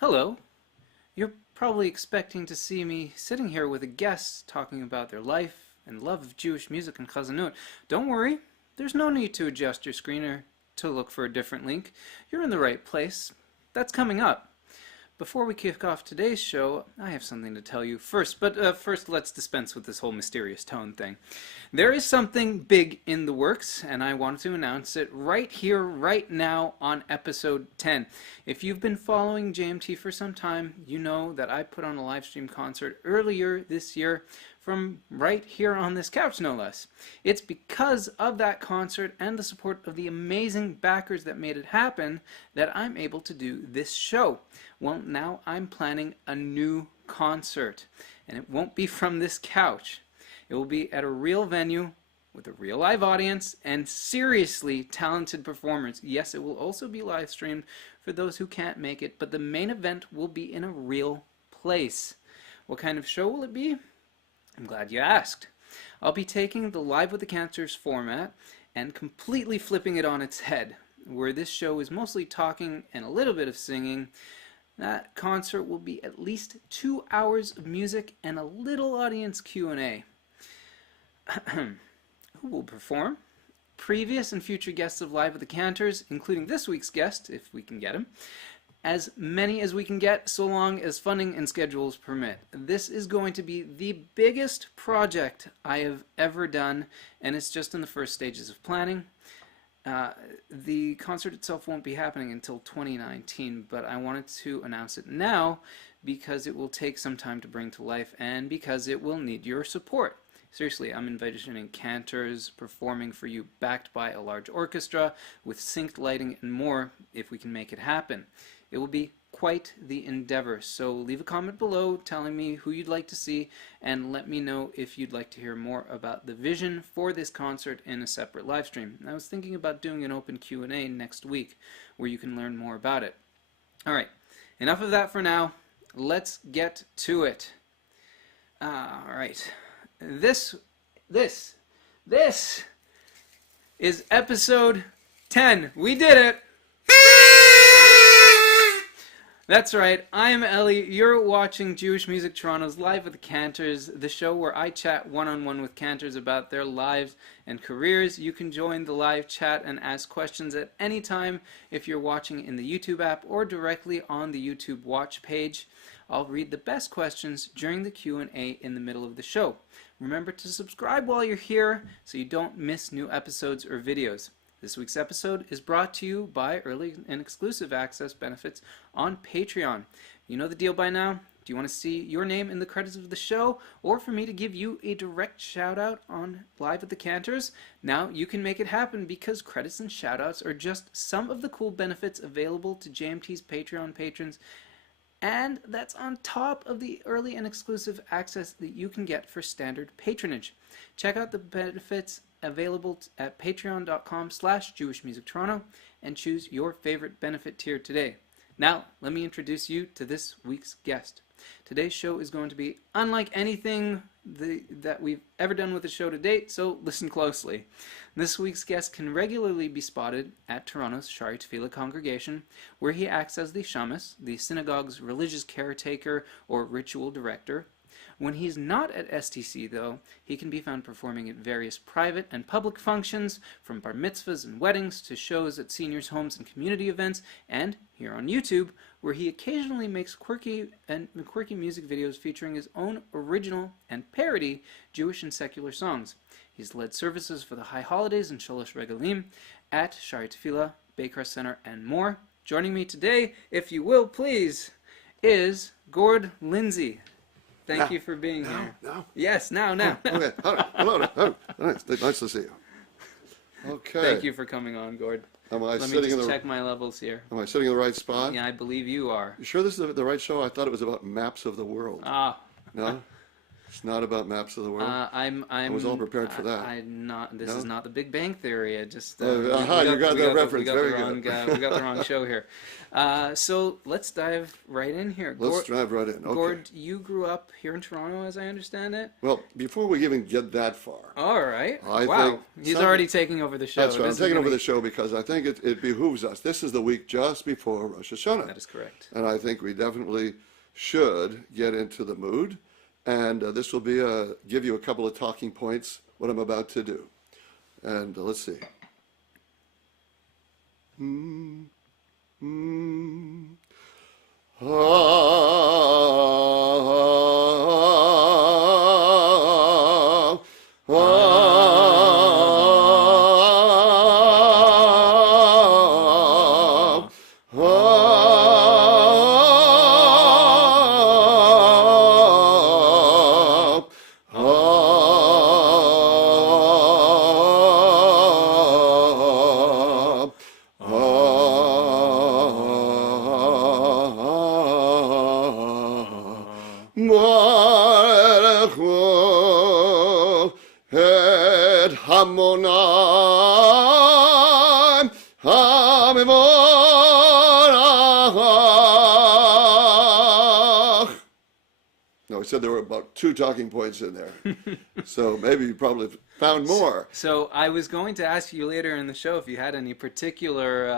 Hello. You're probably expecting to see me sitting here with a guest talking about their life and love of Jewish music and Chazanut. Don't worry, there's no need to adjust your screen or to look for a different link. You're in the right place. That's coming up. Before we kick off today's show, I have something to tell you first, but first let's dispense with this whole mysterious tone thing. There is something big in the works, and I wanted to announce it right here, right now on episode 10. If you've been following JMT for some time, you know that I put on a live stream concert earlier this year from right here on this couch, no less. It's because of that concert and the support of the amazing backers that made it happen that I'm able to do this show. Well, now I'm planning a new concert, and it won't be from this couch. It will be at a real venue with a real live audience and seriously talented performers. Yes, it will also be live streamed for those who can't make it, but the main event will be in a real place. What kind of show will it be? I'm glad you asked. I'll be taking the Live with the Cantors format and completely flipping it on its head. Where this show is mostly talking and a little bit of singing, that concert will be at least 2 hours of music and a little audience Q&A. Who will perform? Previous and future guests of Live with the Cantors, including this week's guest, if we can get him. As many as we can get, so long as funding and schedules permit. This is going to be the biggest project I have ever done, and it's just in the first stages of planning. The concert itself won't be happening until 2019, but I wanted to announce it now because it will take some time to bring to life and because it will need your support. Seriously, I'm envisioning Cantors performing for you, backed by a large orchestra with synced lighting and more if we can make it happen. It will be quite the endeavor, so leave a comment below telling me who you'd like to see and let me know if you'd like to hear more about the vision for this concert in a separate live stream. I was thinking about doing an open Q&A next week where you can learn more about it. Alright, enough of that for now. Let's get to it. Alright, this is episode 10. We did it! That's right, I'm Ellie. You're watching Jewish Music Toronto's Live with the Cantors, the show where I chat one-on-one with Cantors about their lives and careers. You can join the live chat and ask questions at any time if you're watching in the YouTube app or directly on the YouTube watch page. I'll read the best questions during the Q&A in the middle of the show. Remember to subscribe while you're here so you don't miss new episodes or videos. This week's episode is brought to you by early and exclusive access benefits on Patreon. You know the deal by now? Do you want to see your name in the credits of the show or for me to give you a direct shout out on Live with the Cantors? Now you can make it happen because credits and shout outs are just some of the cool benefits available to JMT's Patreon patrons, and that's on top of the early and exclusive access that you can get for standard patronage. Check out the benefits available at patreon.com/jewishmusictoronto and choose your favorite benefit tier today. Now, let me introduce you to this week's guest. Today's show is going to be unlike anything that we've ever done with the show to date, so listen closely. This week's guest can regularly be spotted at Toronto's Shaarei Tefillah congregation, where he acts as the shamus, the synagogue's religious caretaker or ritual director. When he's not at STC, though, he can be found performing at various private and public functions, from bar mitzvahs and weddings to shows at seniors' homes and community events, and here on YouTube, where he occasionally makes quirky music videos featuring his own original and parody Jewish and secular songs. He's led services for the High Holidays and Sholosh Regalim at Shaarei Tefillah, Baker Center, and more. Joining me today, if you will, please, is Gord Lindsay. Thank you for being here. Now? Yes, now. Okay. Hello. Nice to see you. Okay. Thank you for coming on, Gord. Let me just check my levels here. Am I sitting in the right spot? Yeah, I believe you are. You sure this is the right show? I thought it was about maps of the world. Ah. No? It's not about maps of the world. I was all prepared for that. I'm not. This No? is not the Big Bang Theory. I just. You got that reference. Very good. We got the wrong show here. So let's dive right in here. Let's dive right in. Okay. Gord, you grew up here in Toronto, as I understand it. Well, before we even get that far. All right. I wow. think He's already taking over the show. That's right. I'm taking over the show because I think it behooves us. This is the week just before Rosh Hashanah. That is correct. And I think we definitely should get into the mood. And this will be give you a couple of talking points, what I'm about to do. And let's see. No, I said there were about 2 talking points in there. So maybe you probably found more. So I was going to ask you later in the show if you had any particular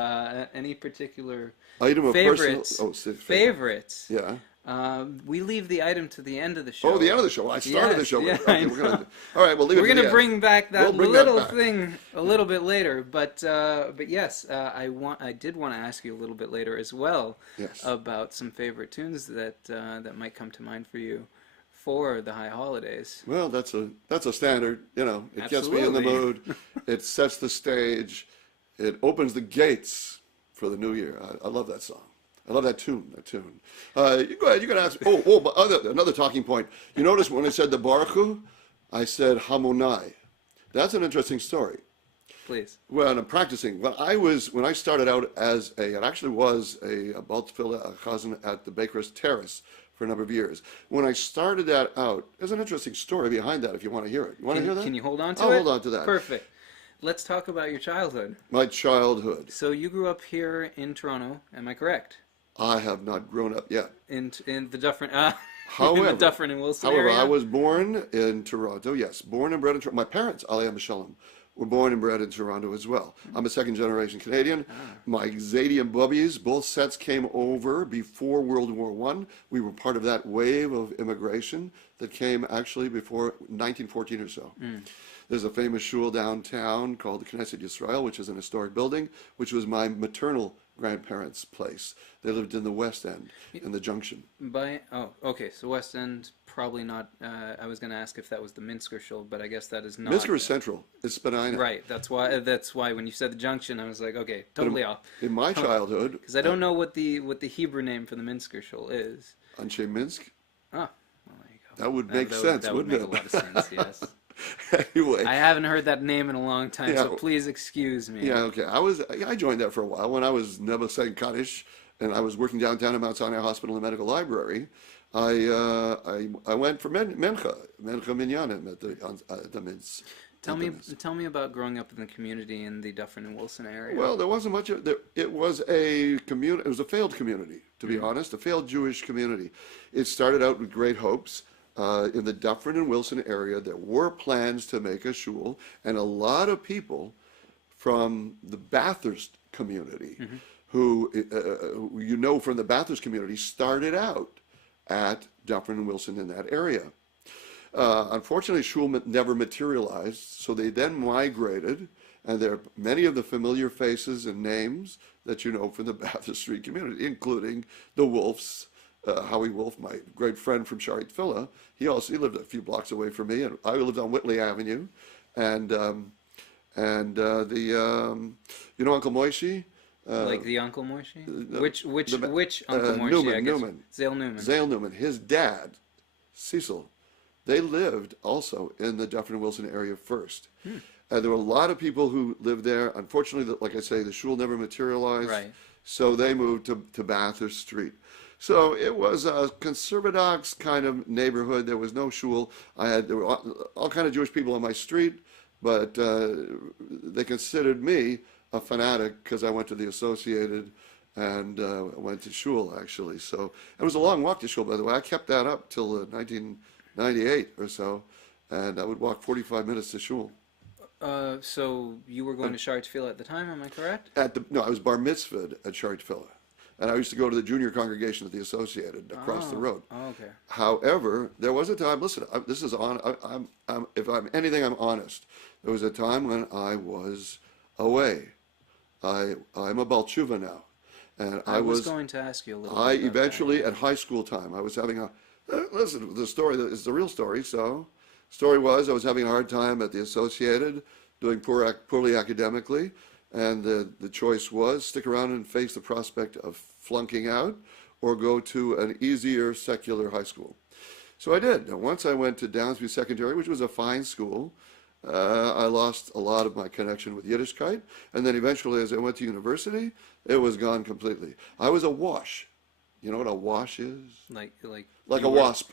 item of favorites. Favorites. Yeah. We leave the item to the end of the show. Oh, the end of the show. I started the show. Yeah, Okay, all right, we'll leave it to the end. We're going to bring back that little that thing a little bit later. But yes, I did want to ask you a little bit later as well about some favorite tunes that might come to mind for you for the high holidays. Well, that's a standard. You know, it gets me in the mood. It sets the stage. It opens the gates for the new year. I love that song. I love that tune. You go ahead. You can ask. But another talking point. You notice when I said the Baruch Hu, I said Hamonai. That's an interesting story. Please. Well, I'm practicing. When I started out as it actually was a Bal Tefillah, a chazan at the Baker's Terrace for a number of years. When I started that out, there's an interesting story behind that. If you want to hear it, you want to hear that? Can you hold on to it? I'll hold on to that. Perfect. Let's talk about your childhood. My childhood. So you grew up here in Toronto. Am I correct? I have not grown up yet. In the Dufferin, however, in the Dufferin and Wilson area? I was born in Toronto, yes. Born and bred in Toronto. My parents, Aliyah Shalom, were born and bred in Toronto as well. I'm a second-generation Canadian. My Zadie and Bubbies, both sets came over before World War I. We were part of that wave of immigration that came actually before 1914 or so. There's a famous shul downtown called the Knesset Yisrael, which is an historic building, which was my maternal grandparents' place. They lived in the West End, in the Junction. Okay, so West End, probably not. I was going to ask if that was the Minsker shul, but I guess that is not. Minsker is central. It's Spadina. Right, that's why when you said the Junction, I was like, okay, totally off. In my childhood. Because I don't know what the Hebrew name for the Minsker shul is. Anshe Minsk? Oh, well, there you go. That would make sense, wouldn't it? That would make a lot of sense, yes. Anyway, I haven't heard that name in a long time, so please excuse me. Yeah, okay. I joined that for a while when I was Nebuch saying Kaddish, and I was working downtown at Mount Sinai Hospital and Medical Library. I went for Mencha Minyanim at the Minsk. Tell me about growing up in the community in the Dufferin and Wilson area. Well, there wasn't much. It was a community. It was a failed community, to be honest, a failed Jewish community. It started out with great hopes. In the Dufferin and Wilson area, there were plans to make a shul, and a lot of people from the Bathurst community, who from the Bathurst community, started out at Dufferin and Wilson in that area. Unfortunately, shul never materialized, so they then migrated, and there are many of the familiar faces and names that you know from the Bathurst Street community, including the Wolfes. Howie Wolfe, my great friend from Shaarei Tefillah, he lived a few blocks away from me, and I lived on Whitley Avenue, and Uncle Moishe. Like the Uncle Moishe? Which Uncle Moishe? Newman, Newman. Zale Newman. Zale Newman. His dad, Cecil, they lived also in the Dufferin and Wilson area first. There were a lot of people who lived there. Unfortunately, like I say, the shul never materialized. Right. So they moved to Bathurst Street. So it was a conservadox kind of neighborhood. There was no shul. There were all kind of Jewish people on my street, but they considered me a fanatic because I went to the Associated and went to shul actually. So it was a long walk to shul, by the way. I kept that up till 1998 or so, and I would walk 45 minutes to shul. So you were going to Shaarei Tefillah at the time, am I correct? No, I was bar mitzvahed at Shaarei Tefillah. And I used to go to the junior congregation at the Associated across the road. Oh, okay. However, there was a time, listen, this is on, if I'm anything, I'm honest. There was a time when I was away. I'm a Baal Tshuva now. And I was going to ask you a little bit about eventually, that. at high school time, I was having listen, the story is the real story. So, story was I was having a hard time at the Associated, doing poorly academically. And the choice was stick around and face the prospect of flunking out or go to an easier secular high school. So I did. And once I went to Downsview Secondary, which was a fine school, I lost a lot of my connection with Yiddishkeit. And then eventually, as I went to university, it was gone completely. I was a wash. You know what a wash is? Like a wasp.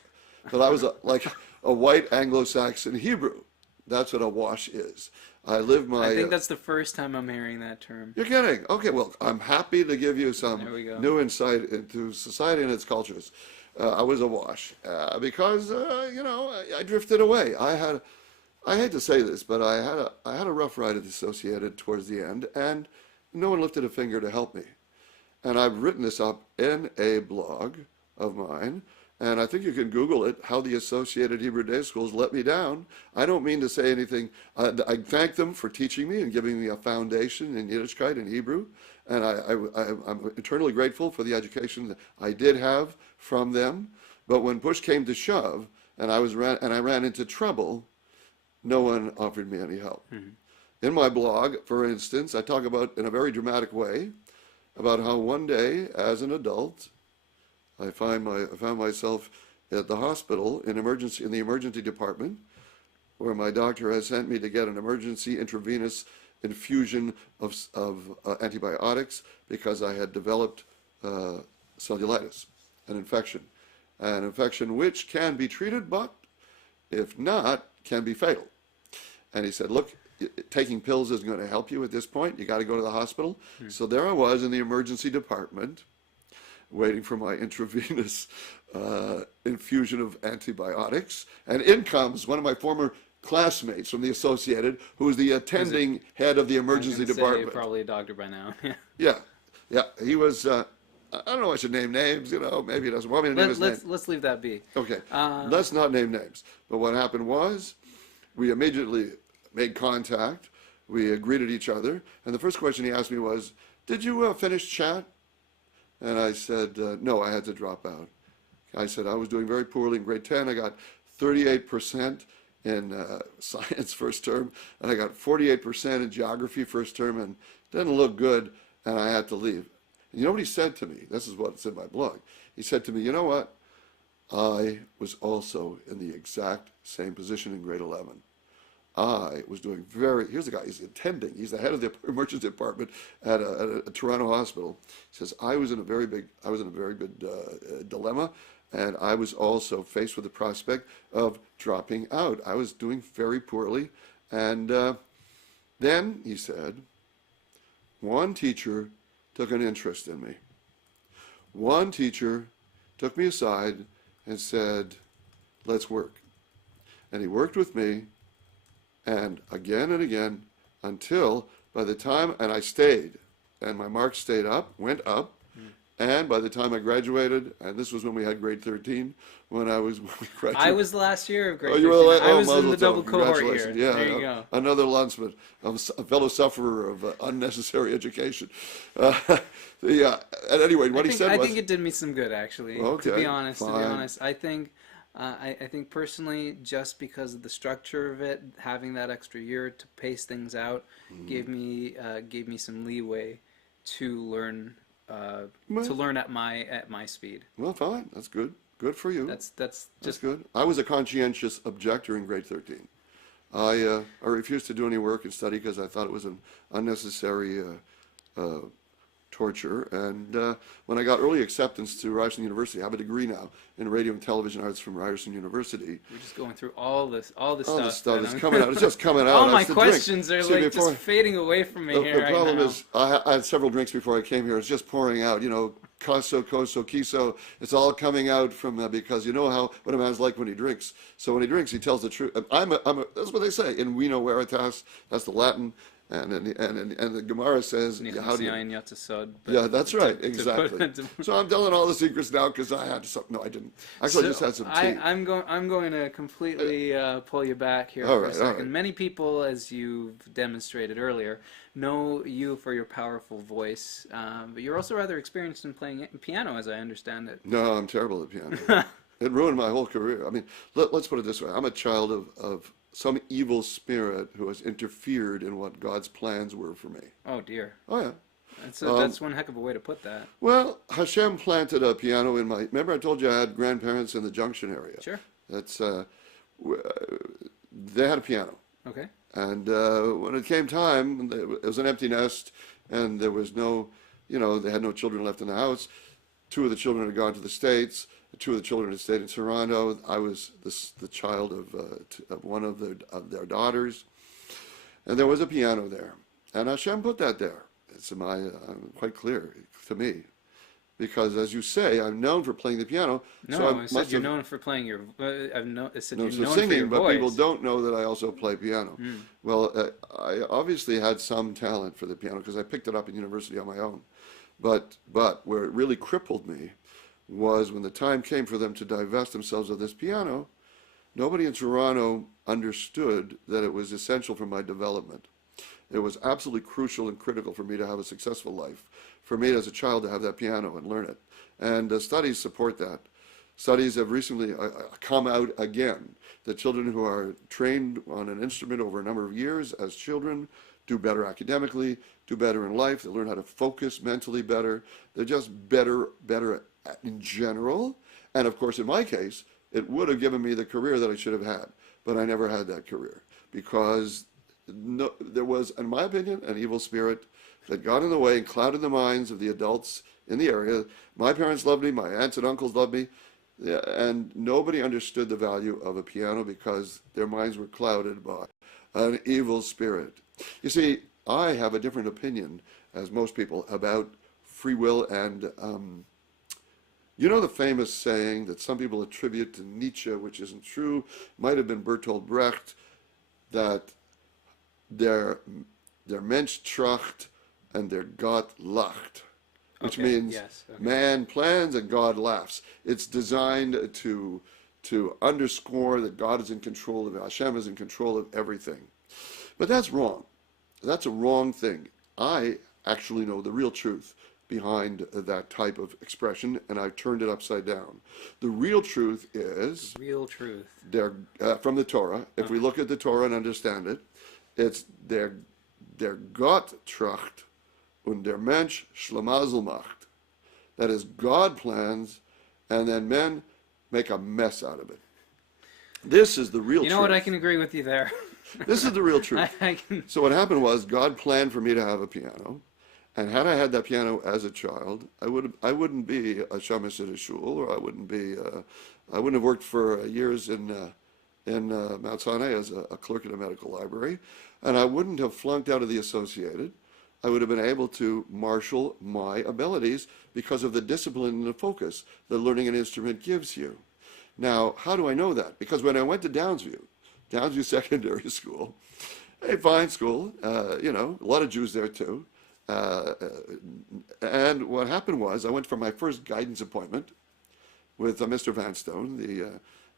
But I was like a white Anglo-Saxon Hebrew. That's what a wash is. I think that's the first time I'm hearing that term. You're kidding. Okay, well, I'm happy to give you some new insight into society and its cultures. I was awash because I drifted away. I hate to say this, but I had a rough ride at the Associated towards the end, and no one lifted a finger to help me. And I've written this up in a blog of mine. And I think you can Google it, how the Associated Hebrew Day Schools let me down. I don't mean to say anything. I thank them for teaching me and giving me a foundation in Yiddishkeit and Hebrew. And I'm eternally grateful for the education that I did have from them. But when push came to shove and I ran into trouble, no one offered me any help. Mm-hmm. In my blog, for instance, I talk about, in a very dramatic way, about how one day as an adult, I found myself at the hospital in the emergency department, where my doctor has sent me to get an emergency intravenous infusion of antibiotics because I had developed cellulitis, an infection which can be treated, but if not, can be fatal. And he said, look, taking pills isn't going to help you at this point. You got to go to the hospital. So there I was in the emergency department, waiting for my intravenous infusion of antibiotics. And in comes one of my former classmates from the Associated, who was the attending head of the emergency department. Probably a doctor by now. Yeah. He was, I don't know if I should name names, maybe he doesn't want me to name his name. Let's leave that be. Okay, let's not name names. But what happened was, we immediately made contact. We greeted each other. And the first question he asked me was, did you finish chat? And I said, no, I had to drop out. I said I was doing very poorly in grade 10. I got 38% in science first term, and I got 48% in geography first term, and it didn't look good, and I had to leave. And you know what he said to me? This is what's in my blog. He said to me, you know what? I was also in the exact same position in grade 11. I was doing here's the guy, he's the head of the emergency department at a Toronto hospital. He says, I was in a very big dilemma, and I was also faced with the prospect of dropping out. I was doing very poorly. And then, he said, one teacher took an interest in me. One teacher took me aside and said, let's work. And he worked with me, and again, until by the time, and I stayed, and my marks went up, and by the time I graduated, and this was when we had grade 13, when we graduated. I was the last year of grade 13. I was in the double cohort year. Yeah, there you go. Another Lunsman, a fellow sufferer of unnecessary education. And anyway, what he said was... I think it did me some good, actually, okay, to be honest. fine. I think personally, just because of the structure of it, having that extra year to pace things out gave me some leeway to learn at my speed. Well, fine, that's good. Good for you. That's good. I was a conscientious objector in grade 13. I refused to do any work and study because I thought it was an unnecessary torture. And when I got early acceptance to Ryerson University, I have a degree now in radio and television arts from Ryerson University. We're just going through all this All stuff. the stuff and is I'm- coming out. It's just coming out. All my That's the drink. questions are See, like before- just fading away from me the, here the right problem now. is, I had several drinks before I came here. It's just pouring out. Caso, coso, quiso. It's all coming out from because you know how what a man's like when he drinks. So when he drinks, he tells the truth. That's what they say in vino veritas. That's the Latin, and the Gemara says, how do you? Yeah, that's right, exactly. So I'm telling all the secrets now because I had some. No, I didn't. Actually, I just had some tea. I'm going to completely pull you back here All for right, a second. all right. Many people, as you've demonstrated earlier, know you for your powerful voice, but you're also rather experienced in playing piano, as I understand it. No, I'm terrible at piano. It ruined my whole career. I mean, let's put it this way. I'm a child of some evil spirit who has interfered in what God's plans were for me. Oh, dear. Oh, yeah. That's one heck of a way to put that. Well, Hashem planted a piano in my... Remember I told you I had grandparents in the Junction area? Sure. They had a piano. Okay. And when it came time, it was an empty nest, and there was no, they had no children left in the house. Two of the children had gone to the States. Two of the children had stayed in Toronto. I was the child of one of their daughters. And there was a piano there. And Hashem put that there. It's quite clear to me. Because, as you say, I'm known for playing the piano. No, so I said you're known for playing your... I said you're known singing, for your but voice. people don't know that I also play piano. Well, I obviously had some talent for the piano because I picked it up in university on my own. But where it really crippled me was when the time came for them to divest themselves of this piano, nobody in Toronto understood that it was essential for my development. It was absolutely crucial and critical for me to have a successful life, for me as a child to have that piano and learn it. And studies support that. Studies have recently come out again that children who are trained on an instrument over a number of years as children do better academically, do better in life, they learn how to focus mentally better, they're just better in general. And of course, in my case, it would have given me the career that I should have had, but I never had that career because there was, in my opinion, an evil spirit that got in the way and clouded the minds of the adults in the area. My parents loved me, my aunts and uncles loved me, and nobody understood the value of a piano because their minds were clouded by an evil spirit. You see, I have a different opinion, as most people, about free will and, the famous saying that some people attribute to Nietzsche, which isn't true, might have been Bertolt Brecht, that der Mensch tracht and der Gott lacht, which means man plans and God laughs. It's designed to underscore that God is in control of it. Hashem is in control of everything. But that's wrong. That's a wrong thing. I actually know the real truth behind that type of expression, and I've turned it upside down. The real truth is... Real truth. From the Torah. If we look at the Torah and understand it, it's der Gott tracht und der Mensch Schlamazel macht. That is, God plans, and then men make a mess out of it. This is the real truth. You know what? I can agree with you there. This is the real truth. I can... So what happened was God planned for me to have a piano, and had I had that piano as a child, I wouldn't be a shamus at a shul, or I wouldn't have worked for years in Mount Sinai as a clerk in a medical library, and I wouldn't have flunked out of the Associated. I would have been able to marshal my abilities because of the discipline and the focus that learning an instrument gives you. Now, how do I know that? Because when I went to Downsview Secondary School, a fine school, a lot of Jews there too. And what happened was I went for my first guidance appointment with Mr. Vanstone,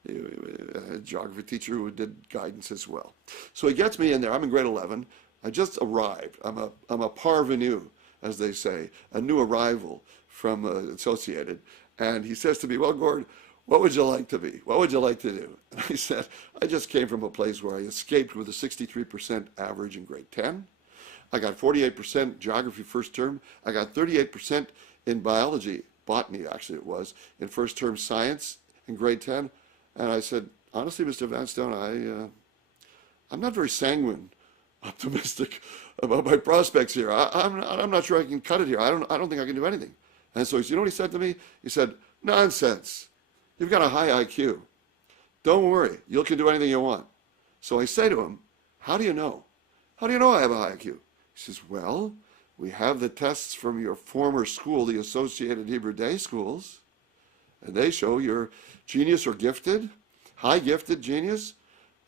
the geography teacher who did guidance as well. So he gets me in there. I'm in grade 11. I just arrived. I'm a parvenu, as they say, a new arrival from Associated. And he says to me, well, Gord, what would you like to be? What would you like to do? And I said, I just came from a place where I escaped with a 63% average in grade 10. I got 48% geography first term. I got 38% in biology, botany actually it was, in first term science in grade 10. And I said, honestly, Mr. Vanstone, I'm not very sanguine optimistic about my prospects here. I'm not sure I can cut it here. I don't think I can do anything. And so you know what he said to me? He said, nonsense. You've got a high IQ. Don't worry. You can do anything you want. So I say to him, how do you know? How do you know I have a high IQ? He says, well, we have the tests from your former school, the Associated Hebrew Day Schools, and they show you're genius or gifted, high gifted genius,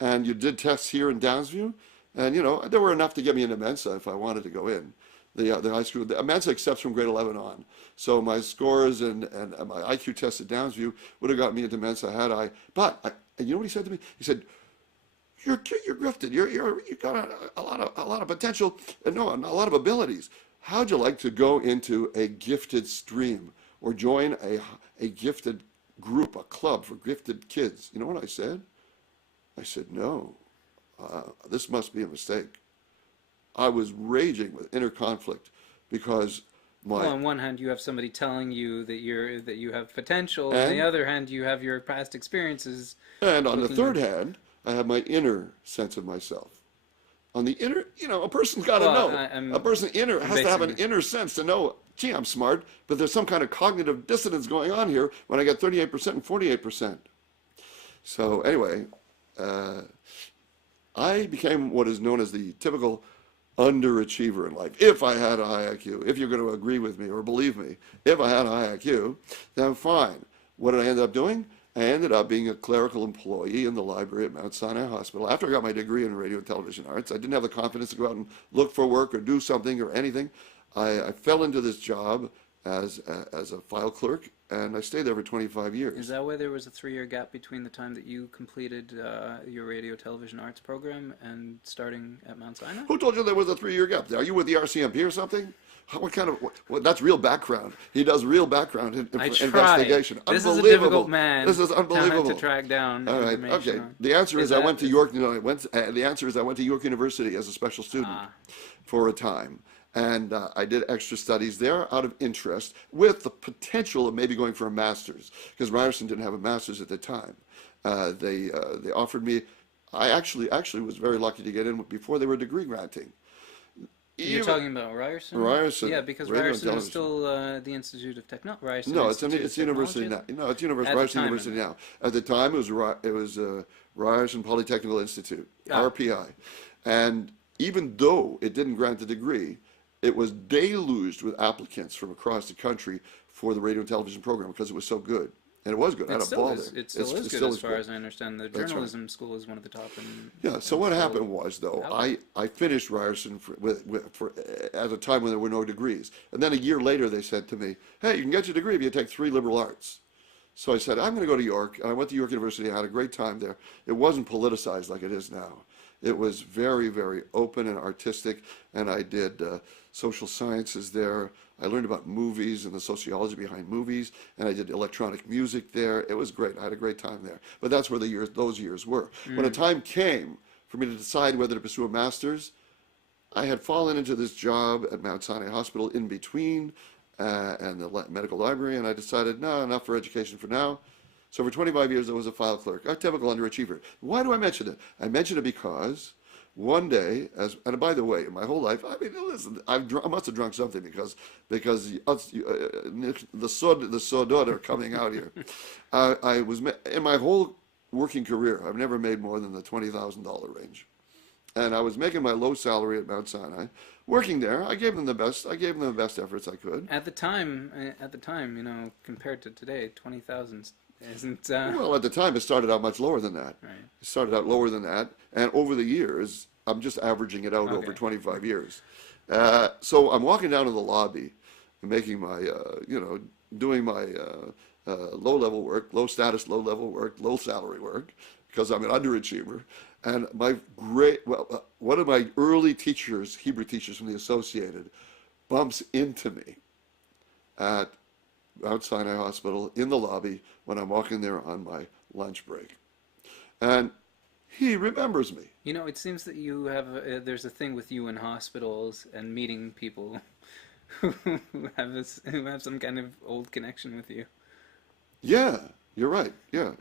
and you did tests here in Downsview, and you know, there were enough to get me into Mensa if I wanted to go in. The high school, the Mensa accepts from grade 11 on. So my scores and my IQ test at Downsview would have got me into Mensa had I, and you know what he said to me? He said, you're gifted. You've got a lot of potential and no, a lot of abilities. How'd you like to go into a gifted stream or join a gifted group, a club for gifted kids? You know what I said? I said, no, this must be a mistake. I was raging with inner conflict because well, on one hand, you have somebody telling you that you have potential, and on the other hand, you have your past experiences. And on the third hand, I have my inner sense of myself. On the inner, you know, a person's got to know. A person has to have an inner sense to know, gee, I'm smart, but there's some kind of cognitive dissonance going on here when I get 38% and 48%. So anyway, I became what is known as the typical underachiever in life. If I had a high IQ, if you're going to agree with me or believe me, if I had a high IQ, then fine. What did I end up doing? I ended up being a clerical employee in the library at Mount Sinai Hospital. After I got my degree in radio and television arts, I didn't have the confidence to go out and look for work or do something or anything. I fell into this job as a file clerk, and I stayed there for 25 years. Is that why there was a 3-year gap between the time that you completed your radio television arts program and starting at Mount Sinai? Who told you there was a 3-year gap? Are you with the RCMP or something? What kind of, that's real background. He does real background investigation. This is a difficult man. This is unbelievable. To track down. All right. Okay. The answer is I went to York. The answer is I went to York University as a special student for a time, and I did extra studies there out of interest, with the potential of maybe going for a master's, because Ryerson didn't have a master's at the time. They offered me. I actually was very lucky to get in before they were degree granting. You're talking about Ryerson? Ryerson. Yeah, because Ryerson is still the Institute of Technology. Ryerson no, it's university now. No, it's Ryerson University now. At the time, it was Ryerson Polytechnical Institute, RPI. And even though it didn't grant the degree, it was deluged with applicants from across the country for the radio and television program because it was so good. And it was good. It still is good as far as I understand. The journalism school is one of the top. Yeah, so what happened was, though, I finished Ryerson for at a time when there were no degrees. And then a year later, they said to me, hey, you can get your degree if you take 3 liberal arts. So I said, I'm going to go to York. And I went to York University. I had a great time there. It wasn't politicized like it is now. It was very, very open and artistic. And I did social sciences there. I learned about movies and the sociology behind movies, and I did electronic music there. It was great. I had a great time there. But that's where those years were. When the time came for me to decide whether to pursue a master's, I had fallen into this job at Mount Sinai Hospital in between and the medical library, and I decided, no, enough for education for now. So for 25 years, I was a file clerk, a typical underachiever. Why do I mention it? I mention it because one day, and by the way, in my whole life, I mean, listen, I must have drunk something because the sodot are coming out here. I was in my whole working career, I've never made more than the $20,000 range, and I was making my low salary at Mount Sinai. Working there, I gave them the best. I gave them the best efforts I could. At the time, you know, compared to today, 20,000 isn't. Well, at the time, it started out much lower than that. Right. It started out lower than that, and over the years, I'm just averaging it out over 25 years. So I'm walking down to the lobby, and making my, doing my low-level work, low-status, low-level work, low-salary work, because I'm an underachiever. And one of my early teachers, Hebrew teachers from the Associated, bumps into me at Mount Sinai Hospital in the lobby when I'm walking there on my lunch break. And he remembers me. You know, it seems that you have, there's a thing with you in hospitals and meeting people who have some kind of old connection with you. Yeah. You're right. Yeah.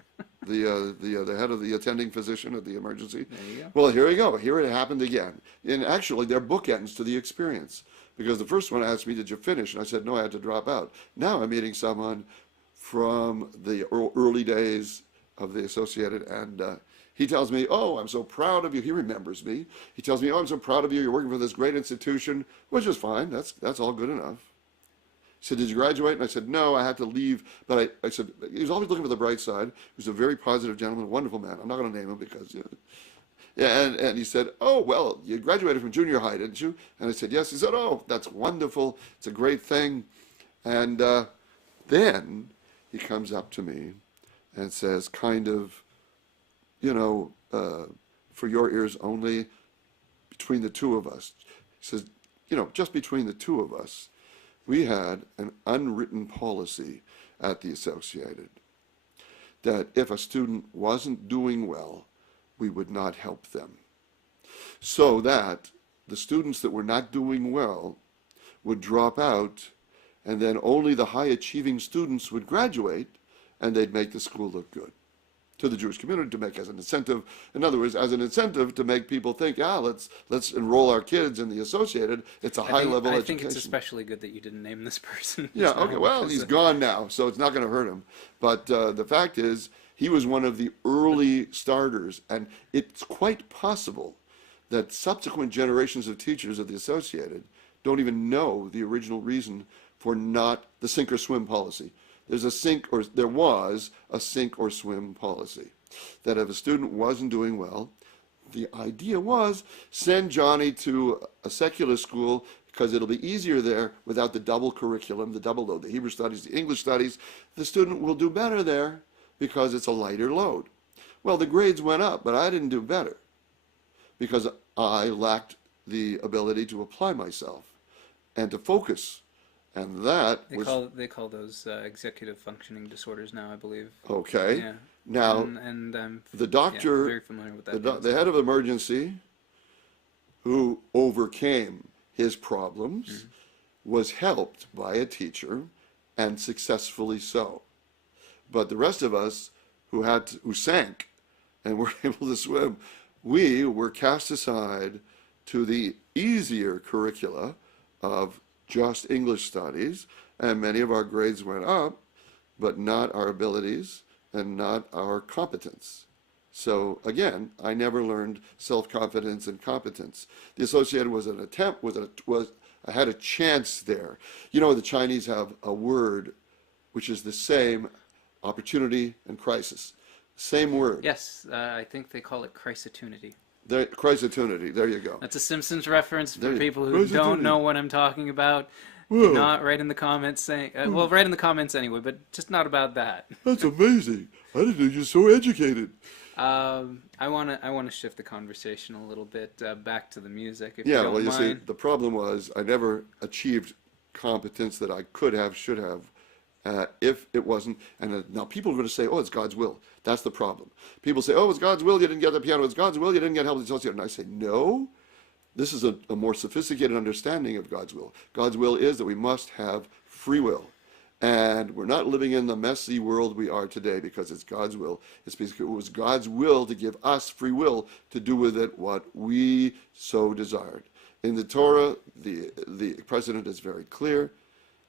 The head of the attending physician at the emergency. There you go. Well, here we go. Here it happened again. And actually, they're bookends to the experience. Because the first one asked me, did you finish? And I said, no, I had to drop out. Now I'm meeting someone from the early days of the Associated, and he tells me, oh, I'm so proud of you. He remembers me. He tells me, oh, I'm so proud of you. You're working for this great institution, which is fine. That's all good enough. He said, did you graduate? And I said, no, I had to leave. But I said, he was always looking for the bright side. He was a very positive gentleman, wonderful man. I'm not going to name him because, yeah. And he said, oh, well, you graduated from junior high, didn't you? And I said, yes. He said, oh, that's wonderful. It's a great thing. And then he comes up to me and says, kind of, for your ears only, between the two of us. He says, just between the two of us, we had an unwritten policy at the Associated that if a student wasn't doing well, we would not help them. So that the students that were not doing well would drop out, and then only the high achieving students would graduate, and they'd make the school look good to the Jewish community, to make as an incentive. In other words, as an incentive to make people think, let's enroll our kids in the Associated. It's a high level education. I think it's especially good that you didn't name this person. Yeah, okay, well, he's gone now, so it's not going to hurt him. But the fact is, he was one of the early starters, and it's quite possible that subsequent generations of teachers at the Associated don't even know the original reason for not the sink or swim policy. There was a sink or swim policy, that if a student wasn't doing well, the idea was send Johnny to a secular school because it'll be easier there without the double curriculum, the double load, the Hebrew studies, the English studies. The student will do better there because it's a lighter load. Well, the grades went up, but I didn't do better because I lacked the ability to apply myself and to focus. And that they call those executive functioning disorders now, I believe. Okay. Yeah. Now, and the doctor, very familiar with that. the head of emergency, who overcame his problems, was helped by a teacher, and successfully so. But the rest of us who sank and were able to swim, we were cast aside to the easier curricula of just English studies, and many of our grades went up, but not our abilities and not our competence. So again, I never learned self-confidence and competence. The Associated was an attempt, I had a chance there. The Chinese have a word which is the same, opportunity and crisis. Same word. Yes, I think they call it chrysotunity. Chrysotunity, there you go. That's a Simpsons reference for people who don't know what I'm talking about. Not write in the comments saying, well, write in the comments anyway, but just not about that. That's amazing. I didn't know you're so educated. I want to shift the conversation a little bit back to the music, if you don't mind. You see, the problem was I never achieved competence that I could have, should have, if it wasn't. And now people are going to say, oh, it's God's will. That's the problem. People say, oh, it's God's will, you didn't get the piano. It's God's will, you didn't get help with the associate. And I say, no, this is a more sophisticated understanding of God's will. God's will is that we must have free will. And we're not living in the messy world we are today because it's God's will. It's because it was God's will to give us free will to do with it what we so desired. In the Torah, the precedent is very clear.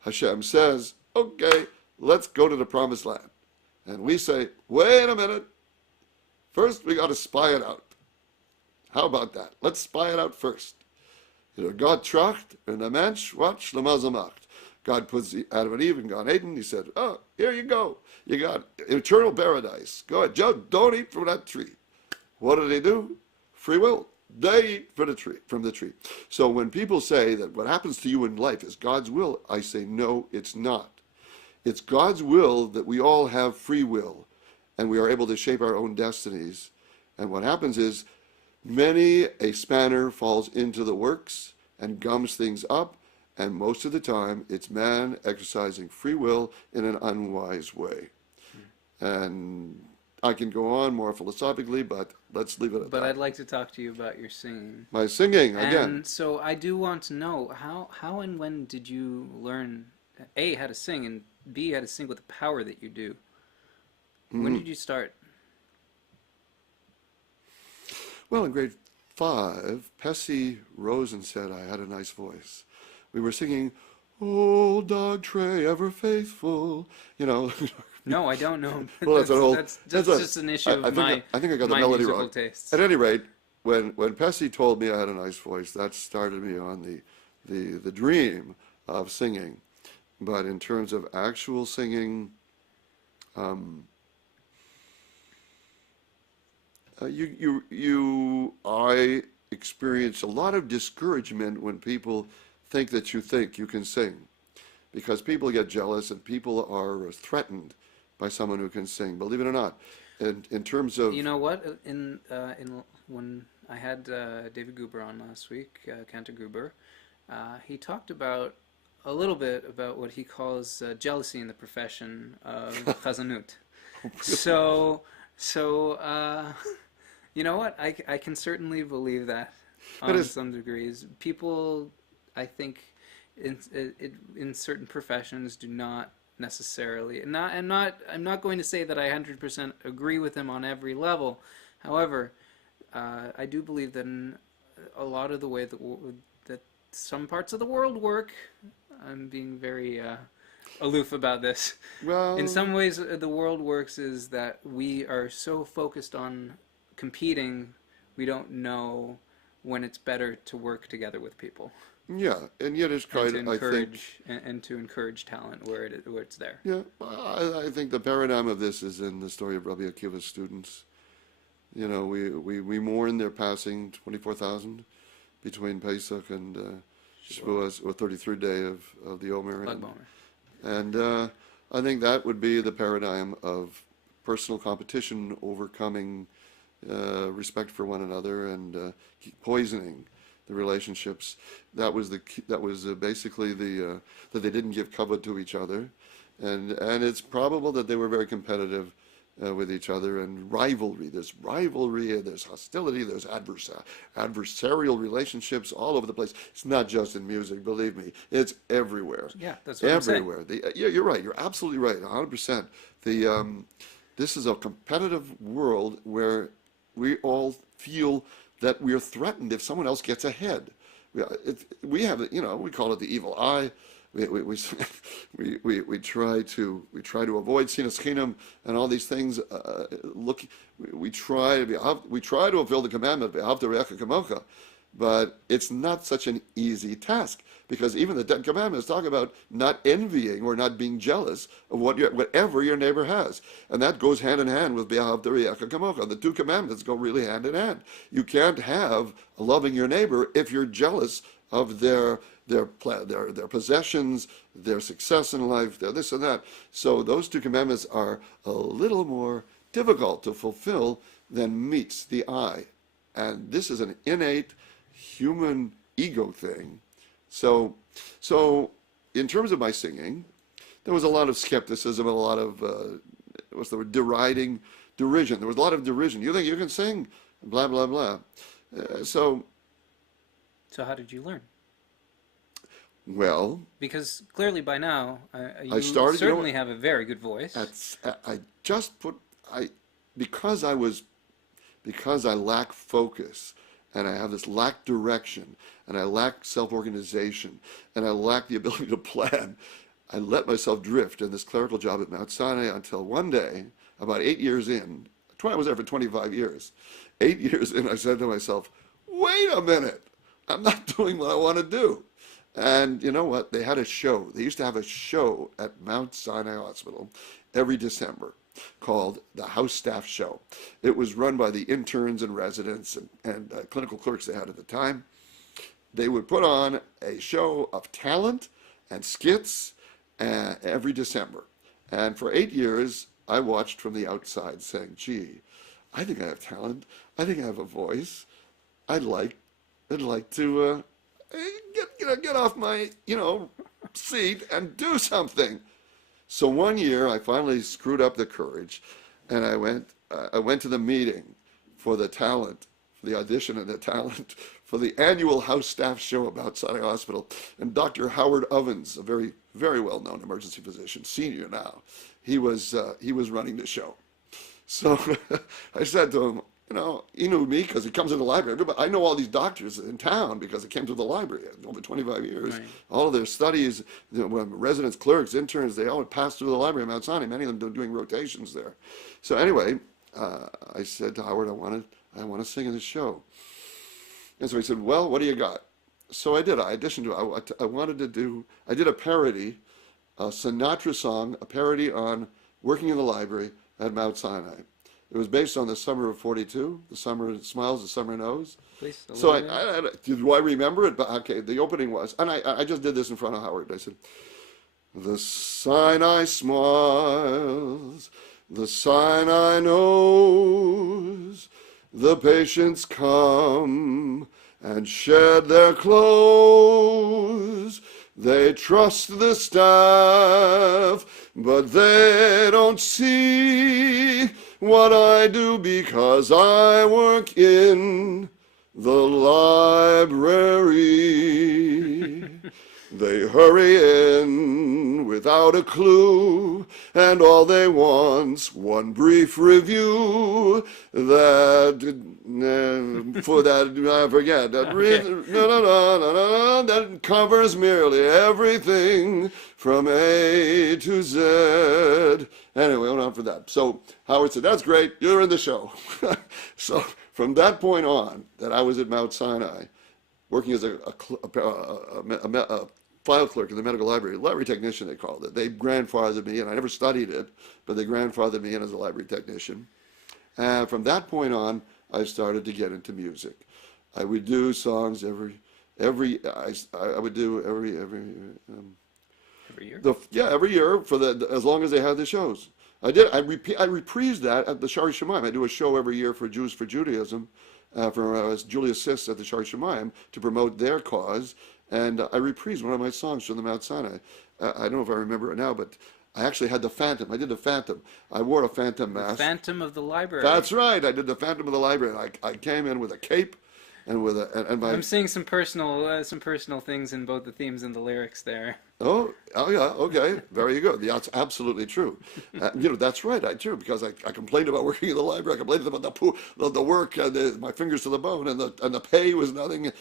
Hashem says, okay, let's go to the promised land. And we say, wait a minute. First, we got to spy it out. How about that? Let's spy it out first. God tracht and the Mensch watch lemazamacht. God puts Adam and Eve in Gan Eden. He said, oh, here you go. You got eternal paradise. Go ahead, Joe, don't eat from that tree. What did they do? Free will. They eat from the tree. So when people say that what happens to you in life is God's will, I say, no, it's not. It's God's will that we all have free will, and we are able to shape our own destinies. And what happens is, many a spanner falls into the works and gums things up, and most of the time, it's man exercising free will in an unwise way. And I can go on more philosophically, but let's leave it at that. But I'd like to talk to you about your singing. My singing, again. And so I do want to know, how and when did you learn, A, how to sing, and B, how to sing with the power that you do? When did you start? Well, in grade 5, Pessy rose and said I had a nice voice. We were singing, "Old Dog Tray, ever faithful," you know. No, I don't know. Well, that's an old. That's That's a, just an issue I of think my I think I got the my melody musical wrong. tastes. At any rate, when Pessy told me I had a nice voice, that started me on the dream of singing. But in terms of actual singing, I experience a lot of discouragement when people think that you think you can sing, because people get jealous and people are threatened by someone who can sing. Believe it or not, in terms of You know what? In when I had David Gruber on last week, Cantor Gruber, he talked about a little bit about what he calls jealousy in the profession of chazanut. So you know what? I can certainly believe that on some degrees. People, I think, in certain professions do not necessarily, I'm not going to say that I 100% agree with him on every level. However, I do believe that in a lot of the way that some parts of the world work, I'm being very aloof about this. well, In some ways, the world works is that we are so focused on competing, we don't know when it's better to work together with people yeah, and yet it's and kind to of, I think, encourage and to encourage talent where it's there. yeah, I think the paradigm of this is in the story of Rabbi Akiva's students. You know, we mourn their passing, 24,000 between Pesach and Shavuos, or 33rd day of the Omer. Lag Bomer. And I think that would be the paradigm of personal competition, overcoming respect for one another, and poisoning the relationships. That was basically that they didn't give kavod to each other, and it's probable that they were very competitive with each other, and rivalry. There's rivalry, there's hostility, there's adversarial relationships all over the place. It's not just in music, believe me. It's everywhere. Yeah, that's what I'm saying. Everywhere. Yeah, you're right. You're absolutely right. 100%. This is a competitive world where we all feel that we're threatened if someone else gets ahead. We have, we call it the evil eye. We try to avoid sinas chinam and all these things. We try to fulfill the commandment v'ahavta re'echa kamocha, but it's not such an easy task, because even the Ten Commandments talk about not envying or not being jealous of whatever your neighbor has, and that goes hand in hand with v'ahavta re'echa kamocha. The two commandments go really hand in hand. You can't have loving your neighbor if you're jealous of their possessions, their success in life, their this and that. So those two commandments are a little more difficult to fulfill than meets the eye. And this is an innate human ego thing. So in terms of my singing, there was a lot of skepticism, a lot of what's the word, derision. There was a lot of derision. You think you can sing? Blah blah blah. So how did you learn? Well, because clearly by now you I started, certainly have a very good voice. Because I lack focus, and I have this lack direction, and I lack self-organization, and I lack the ability to plan, I let myself drift in this clerical job at Mount Sinai until one day, about 8 years in, I was there for 25 years. 8 years in, I said to myself, wait a minute, I'm not doing what I want to do. And you know what? They had a show. They used to have a show at Mount Sinai Hospital every December called the House Staff Show. It was run by the interns and residents and clinical clerks they had at the time. They would put on a show of talent and skits every December. And for 8 years, I watched from the outside saying, gee, I think I have talent. I think I have a voice. I'd like to get off my, seat and do something. So one year I finally screwed up the courage, and I went to the meeting for the talent, for the audition and the talent for the annual House Staff Show about Sinai Hospital. And Dr. Howard Ovens, a very, very well-known emergency physician, senior now, he was running the show. So I said to him, you know, he knew me because he comes in the library. But I know all these doctors in town because I came to the library over 25 years. Right. All of their studies, residents, clerks, interns, they all pass through the library at Mount Sinai. Many of them doing rotations there. So anyway, I said to Howard, I want to sing in this show. And so he said, well, what do you got? So I did. I auditioned. I did a parody, a Sinatra song, a parody on working in the library at Mount Sinai. It was based on the summer of '42, the summer smiles, the summer knows. Please. So do I remember it? But okay, the opening was, and I just did this in front of Howard. I said, the Sinai smiles, the Sinai knows, the patients come and shed their clothes. They trust the staff, but they don't see what I do because I work in the library. They hurry in without a clue, and all they want's one brief review that for that I forget that that covers merely everything from A to Z. Anyway, went on for that. So Howard said, "That's great. You're in the show." So from that point on, that I was at Mount Sinai, working as a file clerk in the medical library technician they called it. They grandfathered me, and I never studied it, but they grandfathered me in as a library technician. And from that point on, I started to get into music. I would do songs every year. Every year for as long as they had the shows. I reprised that at the Shaarei. I do a show every year for Jews for Judaism, as Julia Sis at the Shaarei to promote their cause. And I reprised one of my songs from the Mount Sinai. I don't know if I remember it now, but I actually had the Phantom. I did the Phantom. I wore a Phantom mask. The Phantom of the Library. That's right. I did the Phantom of the Library. I came in with a cape and with I'm seeing some personal things in both the themes and the lyrics there. Oh yeah, okay, very good. That's absolutely true. That's right, I do, because I complained about working in the library. I complained about the work, my fingers to the bone, and the pay was nothing.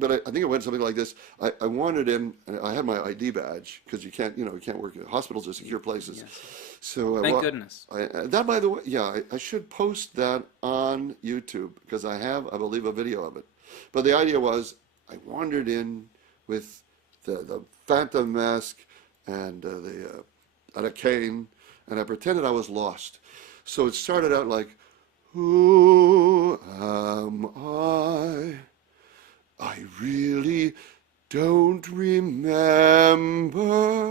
But I think it went something like this. I wanted in, and I had my ID badge, because you can't work. Hospitals are secure places. Yes. So Thank goodness. That, by the way, yeah, I should post that on YouTube, because I have, I believe, a video of it. But the idea was, I wandered in with the Phantom mask and and a cane, and I pretended I was lost. So it started out like, who am I? I really don't remember.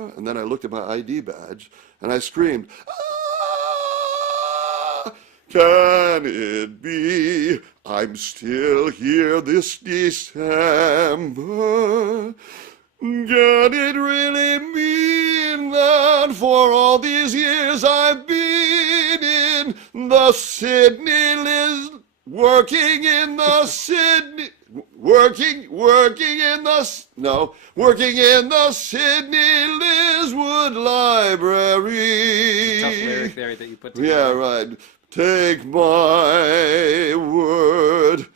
And then I looked at my ID badge and I screamed, ah! Can it be I'm still here this December? Can it really mean that for all these years I've been in the Sydney Liz, working in the Sydney Sydney Liswood Library. Tough lyric there that you put together. Yeah, right. Take my word,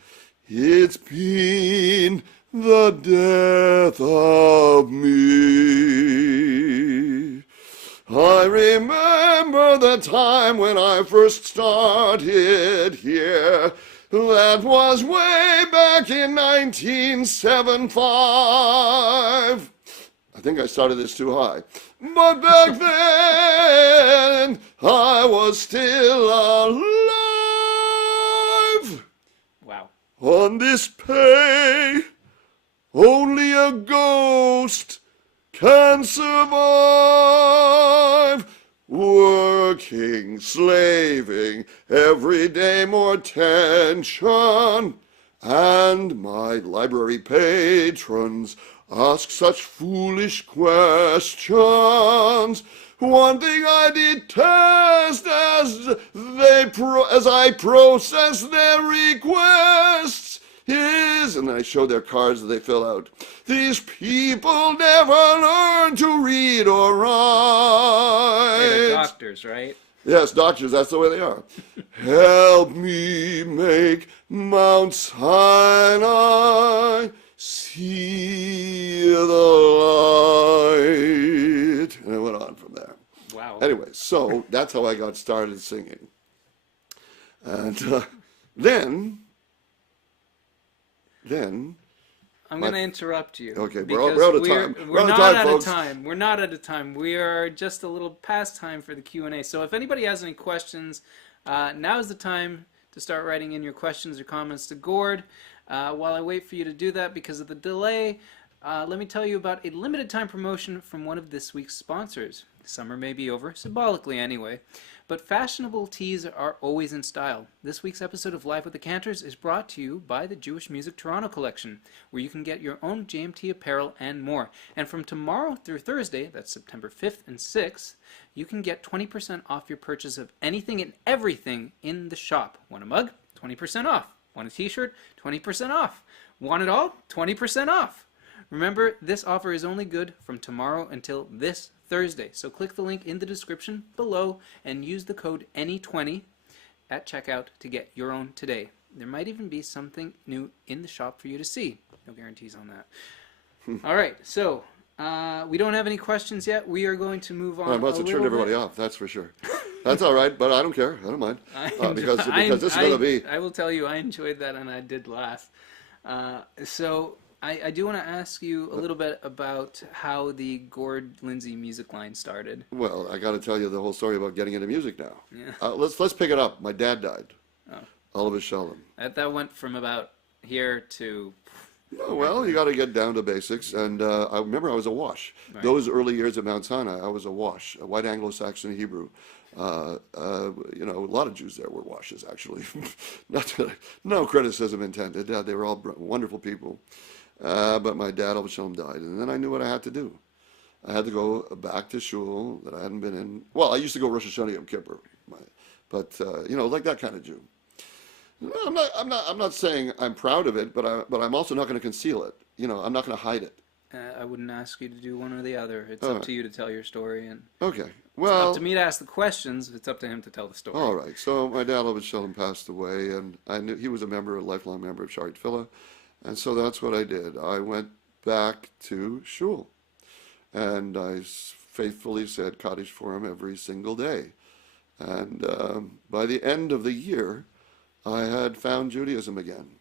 it's been the death of me. I remember the time when I first started here. That was way back in 1975. I think I started this too high. But back then, I was still alive. Wow. On this pay, only a ghost can survive. Working, slaving, every day more tension. And my library patrons ask such foolish questions. One thing I detest as I process their requests is, and then I show their cards that they fill out, these people never learn to read or write. Hey, they're doctors, right? Yes, doctors, that's the way they are. Help me make Mount Sinai see the light. And it went on from there. Wow. Anyway, so that's how I got started singing. And then I'm going to interrupt you. Okay, because we're out of time. We're not out of time. We're not out of time. We are just a little past time for the Q&A. So if anybody has any questions, now is the time to start writing in your questions or comments to Gord. While I wait for you to do that because of the delay, let me tell you about a limited time promotion from one of this week's sponsors. Summer may be over, symbolically anyway, but fashionable tees are always in style. This week's episode of Live with the Cantors is brought to you by the Jewish Music Toronto collection, where you can get your own JMT apparel and more. And from tomorrow through Thursday, that's September 5th and 6th, you can get 20% off your purchase of anything and everything in the shop. Want a mug? 20% off. Want a t-shirt? 20% off. Want it all? 20% off. Remember, this offer is only good from tomorrow until this Thursday. So click the link in the description below and use the code ANY20 at checkout to get your own today. There might even be something new in the shop for you to see. No guarantees on that. All right, so we don't have any questions yet. We are going to move on. I must have turned everybody off, that's for sure. That's all right, but I don't care. I don't mind. Because this is going to be... I will tell you, I enjoyed that and I did laugh. So I do want to ask you a little bit about how the Gord Lindsay music line started. Well, I got to tell you the whole story about getting into music now. Yeah. Let's pick it up. My dad died. Oh. Oliver Shalom. That went from about here to... Oh, well, you got to get down to basics. And I remember I was a wash. Right. Those early years at Mount Sinai, I was a wash, a white Anglo-Saxon Hebrew. A lot of Jews there were washes, actually. No criticism intended. They were all wonderful people. But my dad, Alex Wolfe, died. And then I knew what I had to do. I had to go back to shul that I hadn't been in. Well, I used to go Rosh Hashanah Yom Kippur. But, like that kind of Jew. No, I'm not saying I'm proud of it, but I'm also not going to conceal it. I'm not going to hide it. I wouldn't ask you to do one or the other. It's up to you to tell your story. And okay. Well, it's up to me to ask the questions. It's up to him to tell the story. All right. So my dad, Alex Wolfe, passed away, and I knew he was a lifelong member of Shaarei Tefillah. And so that's what I did. I went back to shul, and I faithfully said Kaddish for him every single day. And by the end of the year, I had found Judaism again.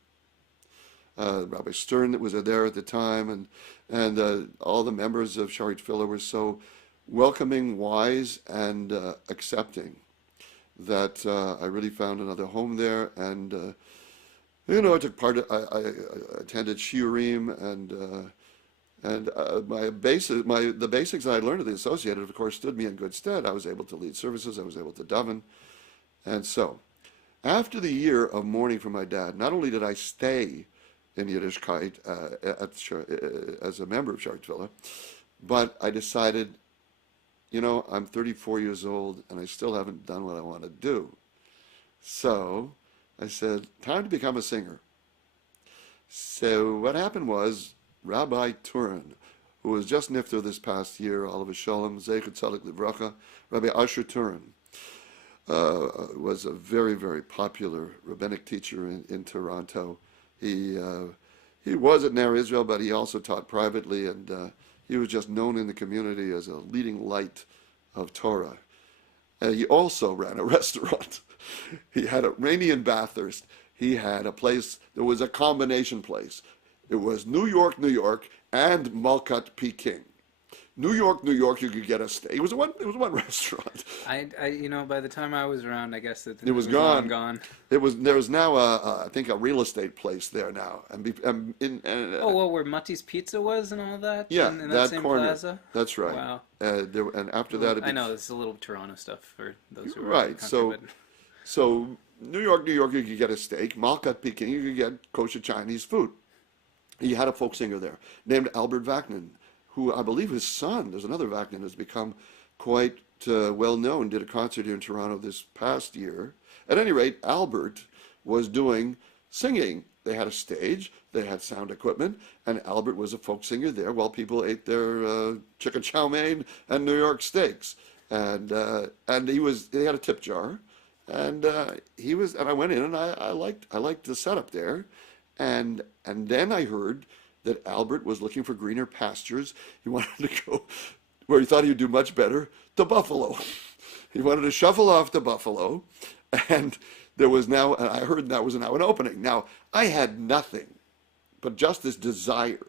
Rabbi Stern that was there at the time, and all the members of Shaarei Tefillah were so welcoming, wise, and accepting that I really found another home there. And I took part. I attended Shiurim, and the basics that I learned at the Associated, of course, stood me in good stead. I was able to lead services. I was able to daven, and so after the year of mourning for my dad, not only did I stay in Yiddishkeit as a member of Shaarei Tefillah, but I decided, I'm 34 years old and I still haven't done what I want to do. So I said, time to become a singer. So what happened was, Rabbi Turin, who was just nifter this past year, Oliver Shalom, Zeichet Tzadik Livracha, Rabbi Asher Turin, was a very, very popular rabbinic teacher in Toronto. He was at Ner Israel, but he also taught privately, and he was just known in the community as a leading light of Torah. And he also ran a restaurant. He had a Rainy in Bathurst. He had a place that was a combination place. It was New York, and Malkat Peking. New York, you could get a steak. It was one restaurant. By the time I was around, I guess it was gone. Gone. There was now I think a real estate place there now, where Mutti's Pizza was and all that. Yeah, in that that same corner. Plaza. That's right. Wow. And after that, I know this is a little Toronto stuff for those who are right. in the country, So New York, you could get a steak. Malkat Peking, you could get kosher Chinese food. He had a folk singer there named Albert Vaknin, who I believe his son, there's another Vaknin, has become quite well known, did a concert here in Toronto this past year. At any rate, Albert was doing singing. They had a stage, they had sound equipment, and Albert was a folk singer there while people ate their chicken chow mein and New York steaks. and he had a tip jar, and I went in and I liked the setup there, and then I heard that Albert was looking for greener pastures. He wanted to go where he thought he'd do much better, to Buffalo. He wanted to shuffle off to Buffalo, and I heard that was now an opening. Now, I had nothing but just this desire.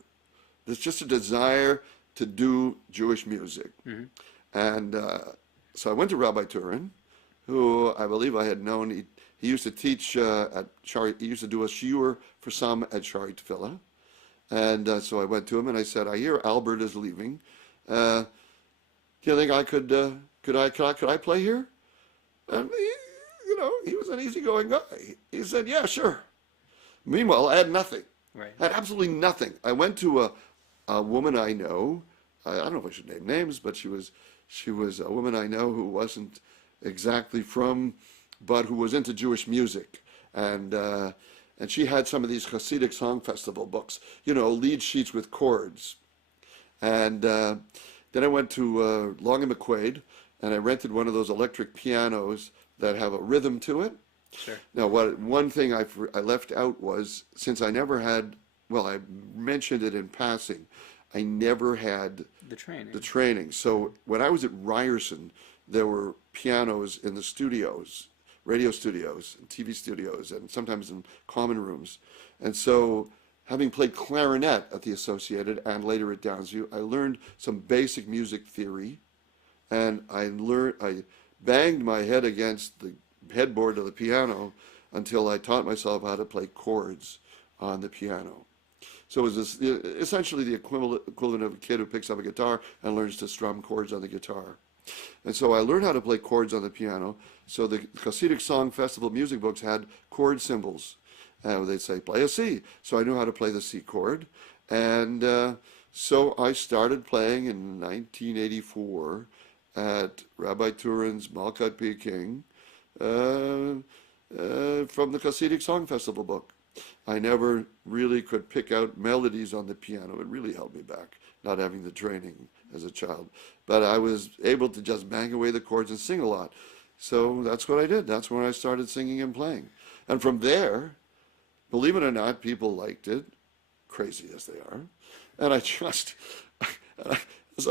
There's just a desire to do Jewish music. Mm-hmm. And so I went to Rabbi Turin, who I believe I had known. He used to teach at Shaarei. He used to do a shiur for some at Shaarei Tefillah. And so I went to him and I said, I hear Albert is leaving. Do you think I could I play here? And he was an easygoing guy. He said, yeah, sure. Meanwhile, I had nothing. Right. I had absolutely nothing. I went to a woman I know. I don't know if I should name names, but she was a woman I know who wasn't exactly from, but who was into Jewish music. And she had some of these Hasidic Song Festival books, lead sheets with chords. And then I went to Long and McQuaid, and I rented one of those electric pianos that have a rhythm to it. Sure. Now, one thing I left out was, since I never had, well, I mentioned it in passing, I never had the training. So when I was at Ryerson, there were pianos in the studios, radio studios, and TV studios, and sometimes in common rooms. And so, having played clarinet at the Associated and later at Downsview, I learned some basic music theory, and I banged my head against the headboard of the piano until I taught myself how to play chords on the piano. So it was essentially the equivalent of a kid who picks up a guitar and learns to strum chords on the guitar. And so I learned how to play chords on the piano. So the Hasidic Song Festival music books had chord symbols. They'd say, play a C. So I knew how to play the C chord. And so I started playing in 1984 at Rabbi Turin's Malkat Peking from the Hasidic Song Festival book. I never really could pick out melodies on the piano. It really held me back, not having the training as a child. But I was able to just bang away the chords and sing a lot. So that's what I did. That's when I started singing and playing. And from there, believe it or not, people liked it, crazy as they are. And I just,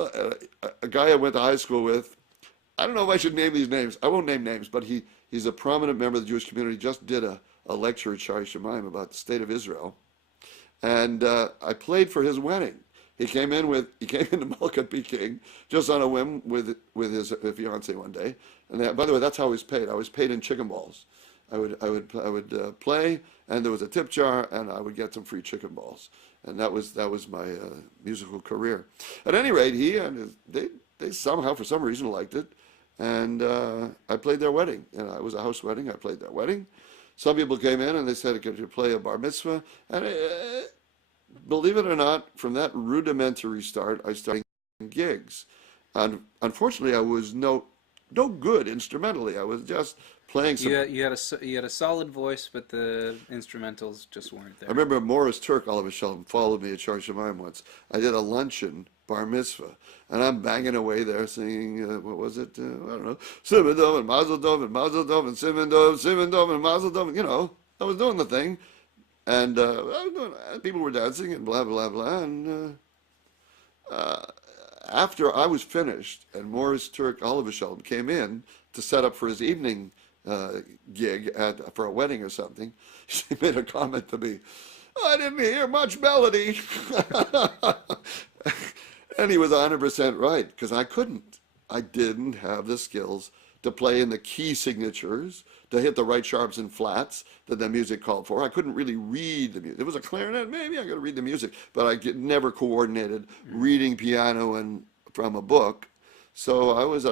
a guy I went to high school with, I don't know if I should name these names. I won't name names, but he's a prominent member of the Jewish community, just did a lecture at Shaarei Shamayim about the state of Israel. And I played for his wedding. He came into Malkat Peking just on a whim with his fiance one day. And by the way, that's how I was paid. I was paid in chicken balls. I would play, and there was a tip jar, and I would get some free chicken balls. And that was my musical career. At any rate, they somehow, for some reason, liked it. And I played their wedding. And it was a house wedding. I played their wedding. Some people came in and they said, could you play a bar mitzvah? And believe it or not, from that rudimentary start, I started gigs. And unfortunately, I was no good instrumentally. I was just playing some... You had a solid voice, but the instrumentals just weren't there. I remember Morris Turk, all of a sudden, followed me at Shaarei Shamayim once. I did a luncheon, bar mitzvah, and I'm banging away there singing, what was it? I don't know. Simon Dov and Mazel Tov and Mazel Tov and Simon Dov and Mazel Tov. I was doing the thing. And people were dancing and blah, blah, blah. And after I was finished and Morris Turk Oliver came in to set up for his evening gig for a wedding or something, he made a comment to me, I didn't hear much melody. And he was 100% right, because I couldn't. I didn't have the skills to play in the key signatures, to hit the right sharps and flats that the music called for. I couldn't really read the music. It was a clarinet, maybe I could read the music, but I never coordinated reading piano and from a book. So I was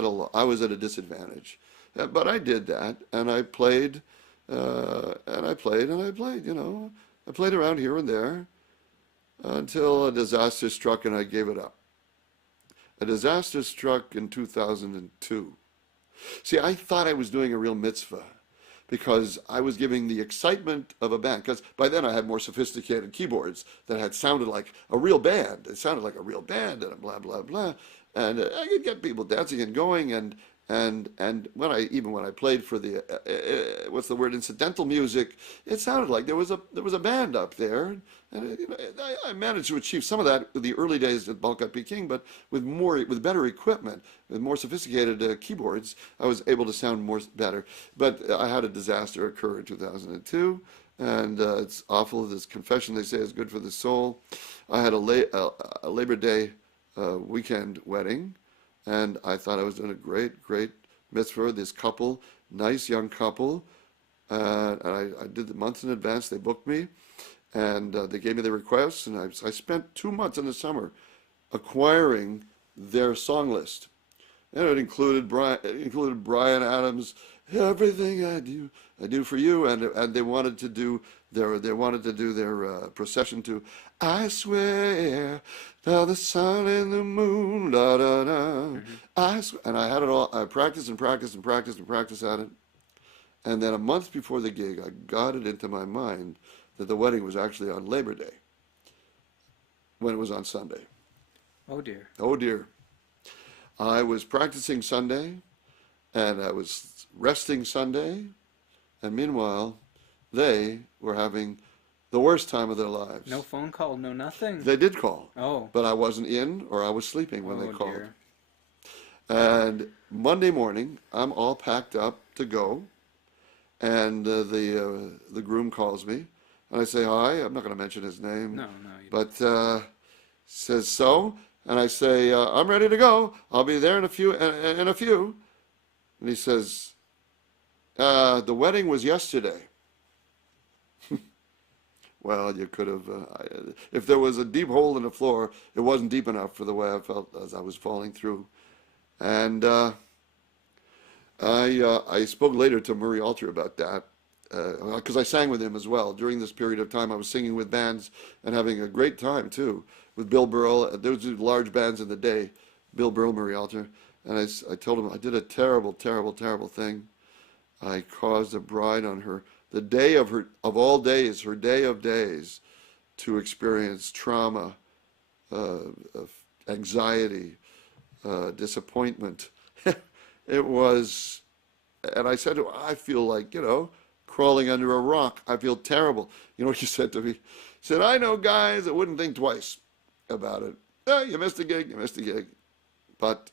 at a disadvantage. But I did that, and I played, and I played. I played around here and there until a disaster struck and I gave it up. A disaster struck in 2002. See, I thought I was doing a real mitzvah because I was giving the excitement of a band. Because by then I had more sophisticated keyboards that had sounded like a real band. It sounded like a real band and blah, blah, blah. And I could get people dancing and going. And when I played for the what's the word, incidental music, it sounded like there was a band up there, and I managed to achieve some of that in the early days at Balkat Peking, but with better equipment, with more sophisticated keyboards, I was able to sound more better. But I had a disaster occur in 2002, and it's awful. This confession, they say, is good for the soul. I had a Labor Day weekend wedding. And I thought I was doing a great mitzvah. This couple, nice young couple, and I did the months in advance. They booked me, and they gave me the requests. And I spent 2 months in the summer acquiring their song list, and it included Brian Adams, "Everything I do for you," and they wanted to do their procession to "I swear by the sun and the moon, da da da." And I had it all. I practiced at it, and then a month before the gig, I got it into my mind that the wedding was actually on Labor Day, when it was on Sunday. Oh dear. Oh dear. I was practicing Sunday, and I was resting Sunday, and meanwhile, they were having the worst time of their lives. No phone call, no nothing. They did call. Oh. But I wasn't in, or I was sleeping when they called. Dear. And Monday morning, I'm all packed up to go, and the groom calls me, and I say hi. I'm not going to mention his name. No. But says so, and I say I'm ready to go. I'll be there in a few. And he says, the wedding was yesterday. Well, you could have, if there was a deep hole in the floor, it wasn't deep enough for the way I felt as I was falling through. And I spoke later to Murray Alter about that, because I sang with him as well. During this period of time, I was singing with bands and having a great time, too, with Bill Burrell. There was large bands in the day, Bill Burrell, Murray Alter. And I told him I did a terrible thing. I caused a bride on the day of all days, her day of days, to experience trauma, anxiety, disappointment. It was, and I said to her, I feel like, crawling under a rock. I feel terrible. You know what she said to me? She said, I know guys that wouldn't think twice about it. You missed a gig, But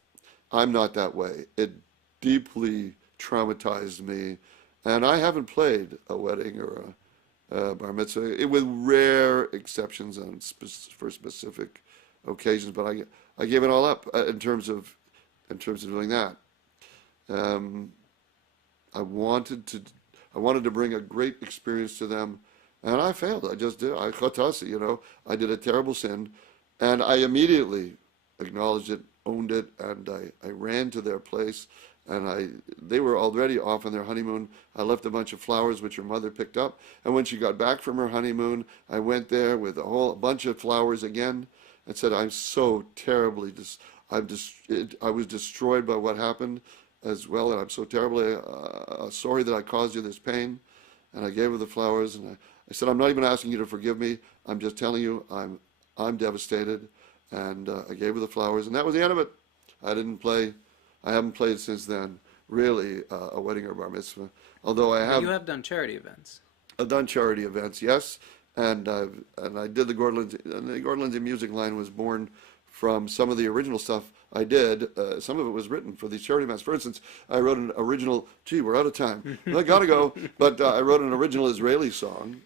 I'm not that way. It deeply traumatized me. And I haven't played a wedding or a bar mitzvah, with rare exceptions for specific occasions. But I gave it all up in terms of doing that. I wanted to bring a great experience to them, and I failed. I just did. I chatasi, I did a terrible sin, and I immediately acknowledged it, owned it, and I ran to their place. And they were already off on their honeymoon. I left a bunch of flowers, which her mother picked up. And when she got back from her honeymoon, I went there with a bunch of flowers again and said, I'm so terribly, I was destroyed by what happened as well. And I'm so terribly sorry that I caused you this pain. And I gave her the flowers. And I said, I'm not even asking you to forgive me. I'm just telling you I'm devastated. And I gave her the flowers. And that was the end of it. I haven't played since then, really, a wedding or bar mitzvah. Although I have. You have done charity events. I've done charity events, yes, and I did the Gord Lindsay. And the Gord Lindsay music line was born from some of the original stuff I did. Some of it was written for these charity events. For instance, I wrote an original. Gee, we're out of time. I gotta go. But I wrote an original Israeli song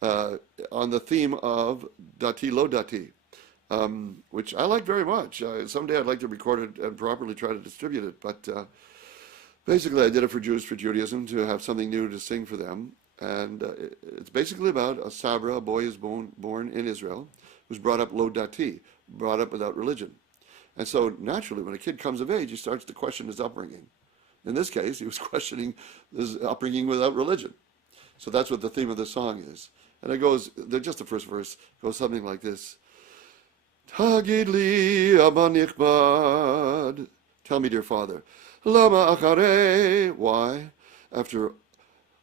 on the theme of Dati Lo Dati. Which I like very much. Someday I'd like to record it and properly try to distribute it. But basically, I did it for Jews for Judaism, to have something new to sing for them. And it's basically about a Sabra, a boy who's born in Israel, who's brought up lo dati, brought up without religion. And so naturally, when a kid comes of age, he starts to question his upbringing. In this case, he was questioning his upbringing without religion. So that's what the theme of the song is. And it goes, just the first verse goes something like this. Tagid li, Abba Nichbad. Tell me, dear Father. Lama acharei. Why? After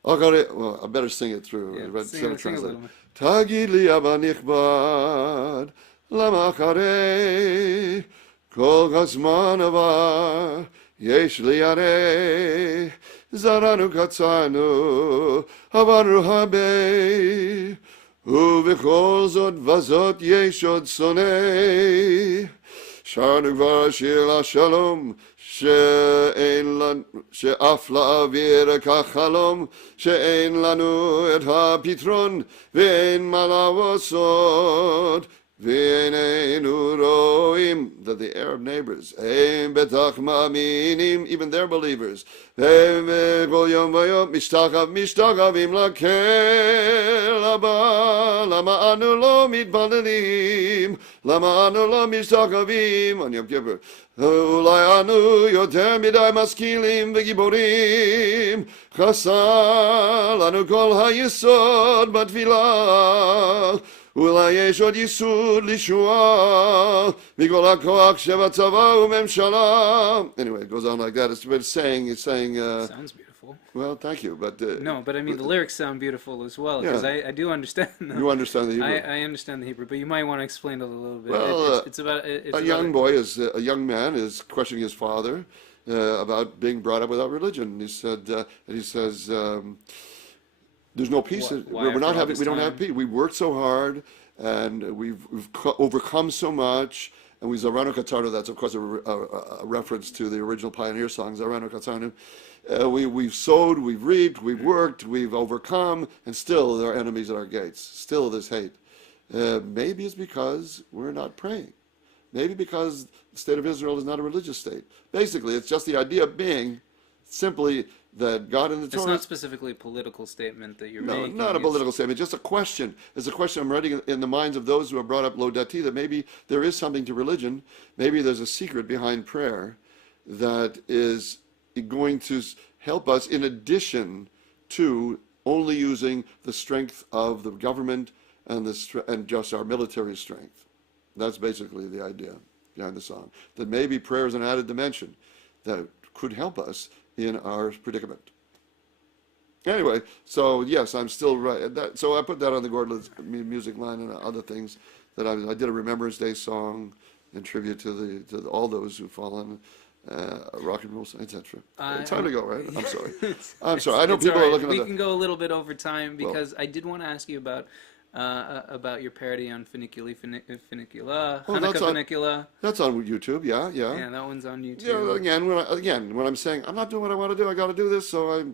Well, I better sing it through. Yeah, Instead of sing a translating. little. Tagid li Abba nichbad, lama charei, kol hazman avar, yesh li yarei, zaranu katzanu, avanu habe, ובכל זאת וזאת יש עוד שונא, שרנו כבר שיר השלום, שאף לאוויר כחלום, שאין לנו את הפתרון, ואין מה לעשות, ואיננו רואים, that the Arab neighbors, הם בטח מאמינים, even they're believers, והם כל יום ויום משתחווים לקהל הבא, למה אנו לא מתפללים, למה אנו לא משתחווים, on יום כיפור, אולי אנו יותר מדי משכילים וגיבורים, חסר לנו כל היסוד בתפילה, אולי יש עוד ייסוד לישועה מכל הכוח שבצבא וממשלה. Anyway, it goes on like that. It's saying, Sounds beautiful. well, thank you, but No, but I mean the lyrics sound beautiful as well, because Yeah. I do understand them. you understand the Hebrew. I understand the Hebrew, but you might want to explain it a little bit. Well, It's about a young boy a young man is questioning his father about being brought up without religion. He says. There's no peace. Why We're not after all having. this We don't have time? peace. We worked so hard, and we've overcome so much. And we Zarano Katarno. That's of course a reference to the original Pioneer song Zarano Katarno. We've sowed, we've reaped, we've worked, we've overcome, and still there are enemies at our gates. Still this hate. Maybe it's because we're not praying. Maybe because the state of Israel is not a religious state. Basically, it's just the idea being simply that God in the Torah. It's not specifically a political statement that you're No, making. not a political statement, just a question. It's a question I'm writing in the minds of those who have brought up Lo Dati, that maybe there is something to religion, maybe there's a secret behind prayer that is going to help us in addition to only using the strength of the government and just our military strength. That's basically the idea behind the song. That maybe prayer is an added dimension that could help us in our predicament. Anyway, so yes, I'm still right. So I put that on the Gord Lindsay music line and other things that I did a Remembrance Day song in tribute to all those who've fallen, rock and roll, etc. Time to go, right? I'm sorry. I'm sorry. I know people are looking at We can go a little bit over time because I did want to ask you about your parody on Funiculi Funicula, Hanukkah Funicula. That's on YouTube, yeah. Yeah, that one's on YouTube. Yeah, again, when I'm saying I'm not doing what I want to do, I got to do this. So I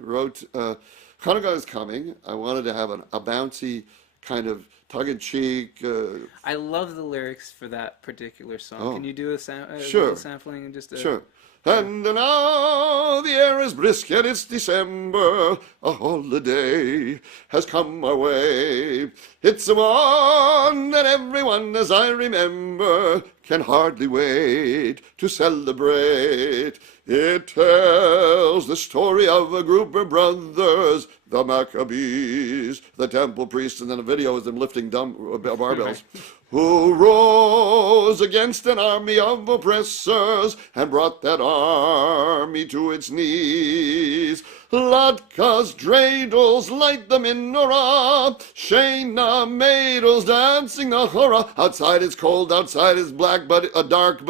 wrote Hanukkah is coming. I wanted to have a bouncy kind of tongue-in-cheek. I love the lyrics for that particular song. Oh. Can you do a Sure. little sampling and just Sure. And now the air is brisk and it's December, a holiday has come our way. It's the one that everyone, as I remember, can hardly wait to celebrate. It tells the story of a group of brothers, the Maccabees, the temple priests, and then a video of them lifting barbells, who rose against an army of oppressors and brought that army to its knees. Latkes, dreidels, light the menorah, Shena, maidels, dancing the hurrah. Outside it's cold, outside it's black, dark,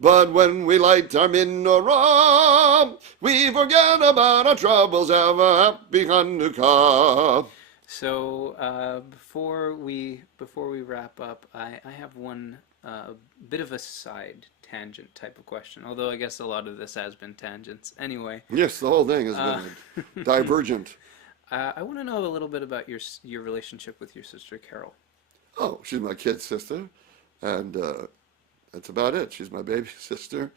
but when we light our menorah, we forget about our troubles. Have a happy Hanukkah. So before we wrap up, I have one bit of a side tangent type of question. Although I guess a lot of this has been tangents. Anyway. Yes, the whole thing has been divergent. I want to know a little bit about your relationship with your sister Carol. Oh, she's my kid's sister, and that's about it. She's my baby sister,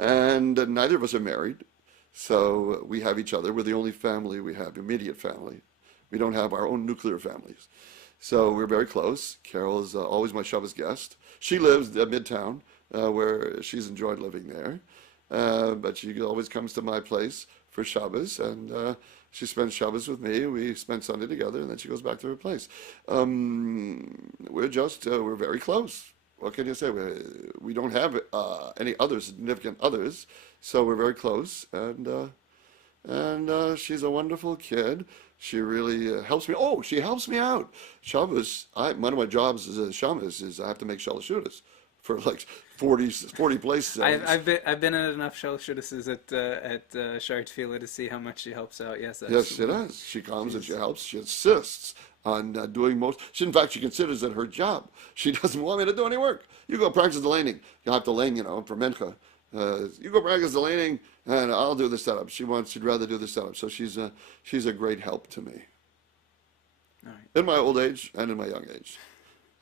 and neither of us are married, so we have each other. We're the only family we have, immediate family. We don't have our own nuclear families. So we're very close. Carol is always my Shabbos guest. She lives at Midtown, where she's enjoyed living there. But she always comes to my place for Shabbos, and she spends Shabbos with me. We spend Sunday together, and then she goes back to her place. We're very close. What can you say? We don't have any other significant others, so we're very close. And and she's a wonderful kid. She really helps me. Oh, she helps me out. Shabbos, one of my jobs as a shamus is I have to make shalashudas for like 40 places. I've been at enough showcases at Shaarei Tefillah to see how much she helps out. Yes, Yes, that's she does. She comes and she she's helps. She insists on doing most. In fact, she considers it her job. She doesn't want me to do any work. You go practice the laning. You'll have to lane, for Mencha. You go practice the laning, and I'll do the setup. She'd rather do the setup. So she's a great help to me all right. in my old age and in my young age.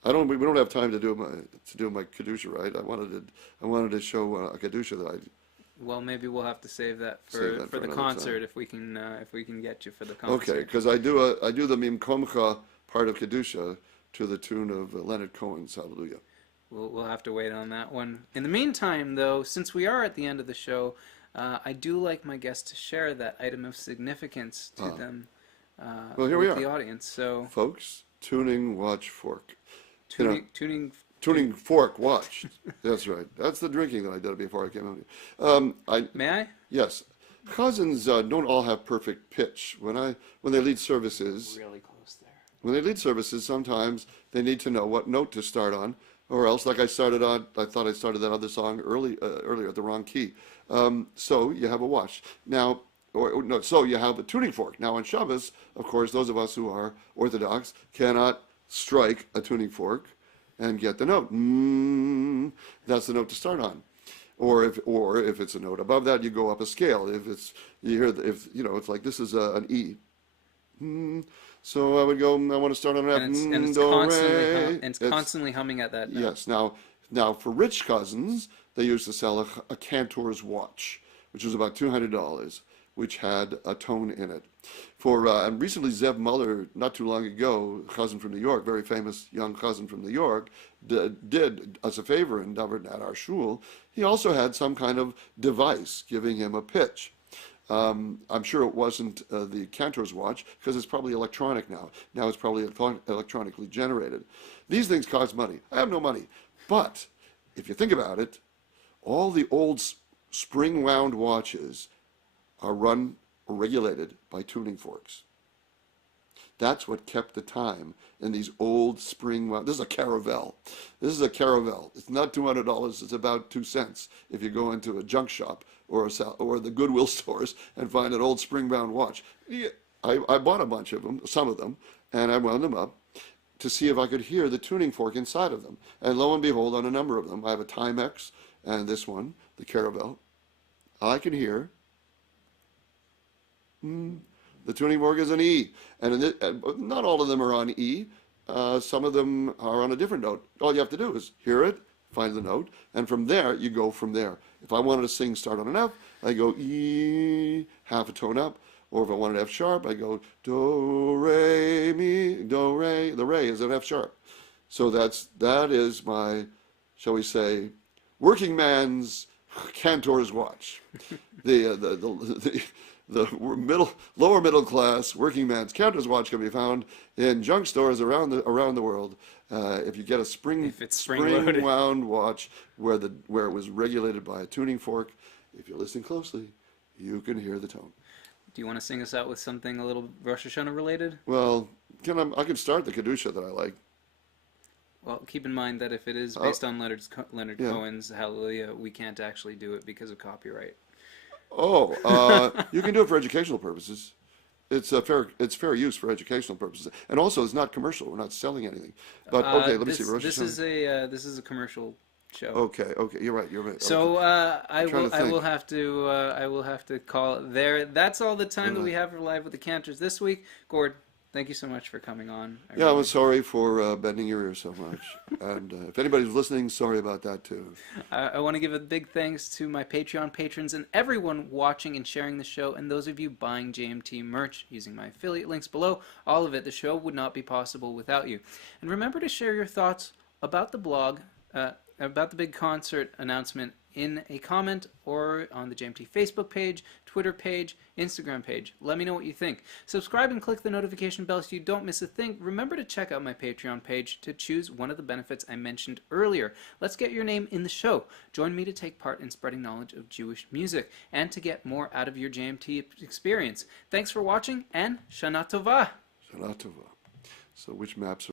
We don't have time to do my kedusha, right? I wanted to show a kedusha that I Well, maybe we'll have to save that save that for for the another concert time. if we can get you for the Okay, concert. because I do the mimkomcha part of kedusha to the tune of Leonard Cohen's Hallelujah. We'll have to wait on that one. In the meantime, though, since we are at the end of the show, I do like my guests to share that item of significance to them Well, here we with the are, audience. So folks. Tuning, watch, fork. tuning. Tuning, fork, watch. That's right. That's the drinking that I did before I came out here. May I? Yes, cousins don't all have perfect pitch. When they lead services, Really close there. when they lead services, sometimes they need to know what note to start on, or else, like I thought I started that other song earlier at the wrong key. So you have a watch now. No, so you have a tuning fork. Now on Shabbos, of course, those of us who are Orthodox cannot strike a tuning fork and get the note. That's the note to start on. Or if it's a note above that, you go up a scale. It's like this is an E. So I would go. I want to start on an F. And it's Do, constantly re. constantly humming at that note. Yes. Now for rich cousins, they used to sell a Cantors watch, which was about $200, which had a tone in it. And recently Zev Muller, not too long ago, cousin from New York, very famous young cousin from New York, did us a favor and covered at our shul. He also had some kind of device giving him a pitch. I'm sure it wasn't the Cantor's watch because it's probably electronic now. Now it's probably electronically generated. These things cost money. I have no money. But if you think about it, all the old spring wound watches are run or regulated by tuning forks. That's what kept the time in these old spring wound. This is a caravel. It's not $200. It's about 2 cents if you go into a junk shop or the Goodwill stores and find an old spring wound watch. Yeah, I bought a bunch of them, some of them, and I wound them up to see if I could hear the tuning fork inside of them. And lo and behold, on a number of them, I have a Timex and this one, the Caravel. I can hear the tuning fork is an E. And not all of them are on E. Some of them are on a different note. All you have to do is hear it, find the note, and from there, you go from there. If I wanted to sing start on an F, I go E, half a tone up. Or if I wanted F sharp, I go do, re, mi, do, re. The re is an F sharp. So that is my, shall we say, working man's Cantor's watch. The lower middle class working man's Cantor's watch can be found in junk stores around the world. If you get a spring wound watch where it was regulated by a tuning fork, if you listen closely, you can hear the tone. Do you want to sing us out with something a little Rosh Hashanah related? Well, I can start the kedusha that I like. Well, keep in mind that if it is based on Leonard Yeah. Cohen's Hallelujah, we can't actually do it because of copyright. Oh, you can do it for educational purposes. It's fair use for educational purposes, and also it's not commercial. We're not selling anything. But okay, let me see. Rosh This Hashanah. this is a commercial show. Okay, you're right. So Okay. I trying to will think. I will have to call it there. That's all the time that Right. we have for Live with the Cantors this week. Gord, thank you so much for coming on. Yeah, I'm sorry for bending your ear so much, and if anybody's listening, sorry about that too. I want to give a big thanks to my Patreon patrons and everyone watching and sharing the show, and those of you buying JMT merch using my affiliate links below. All of it. The show would not be possible without you. And remember to share your thoughts about the blog, about the big concert announcement in a comment or on the JMT Facebook page, Twitter page, Instagram page. Let me know what you think. Subscribe and click the notification bell so you don't miss a thing. Remember to check out my Patreon page to choose one of the benefits I mentioned earlier. Let's get your name in the show. Join me to take part in spreading knowledge of Jewish music and to get more out of your JMT experience. Thanks for watching, and Shana Tova! Shana Tova. So which maps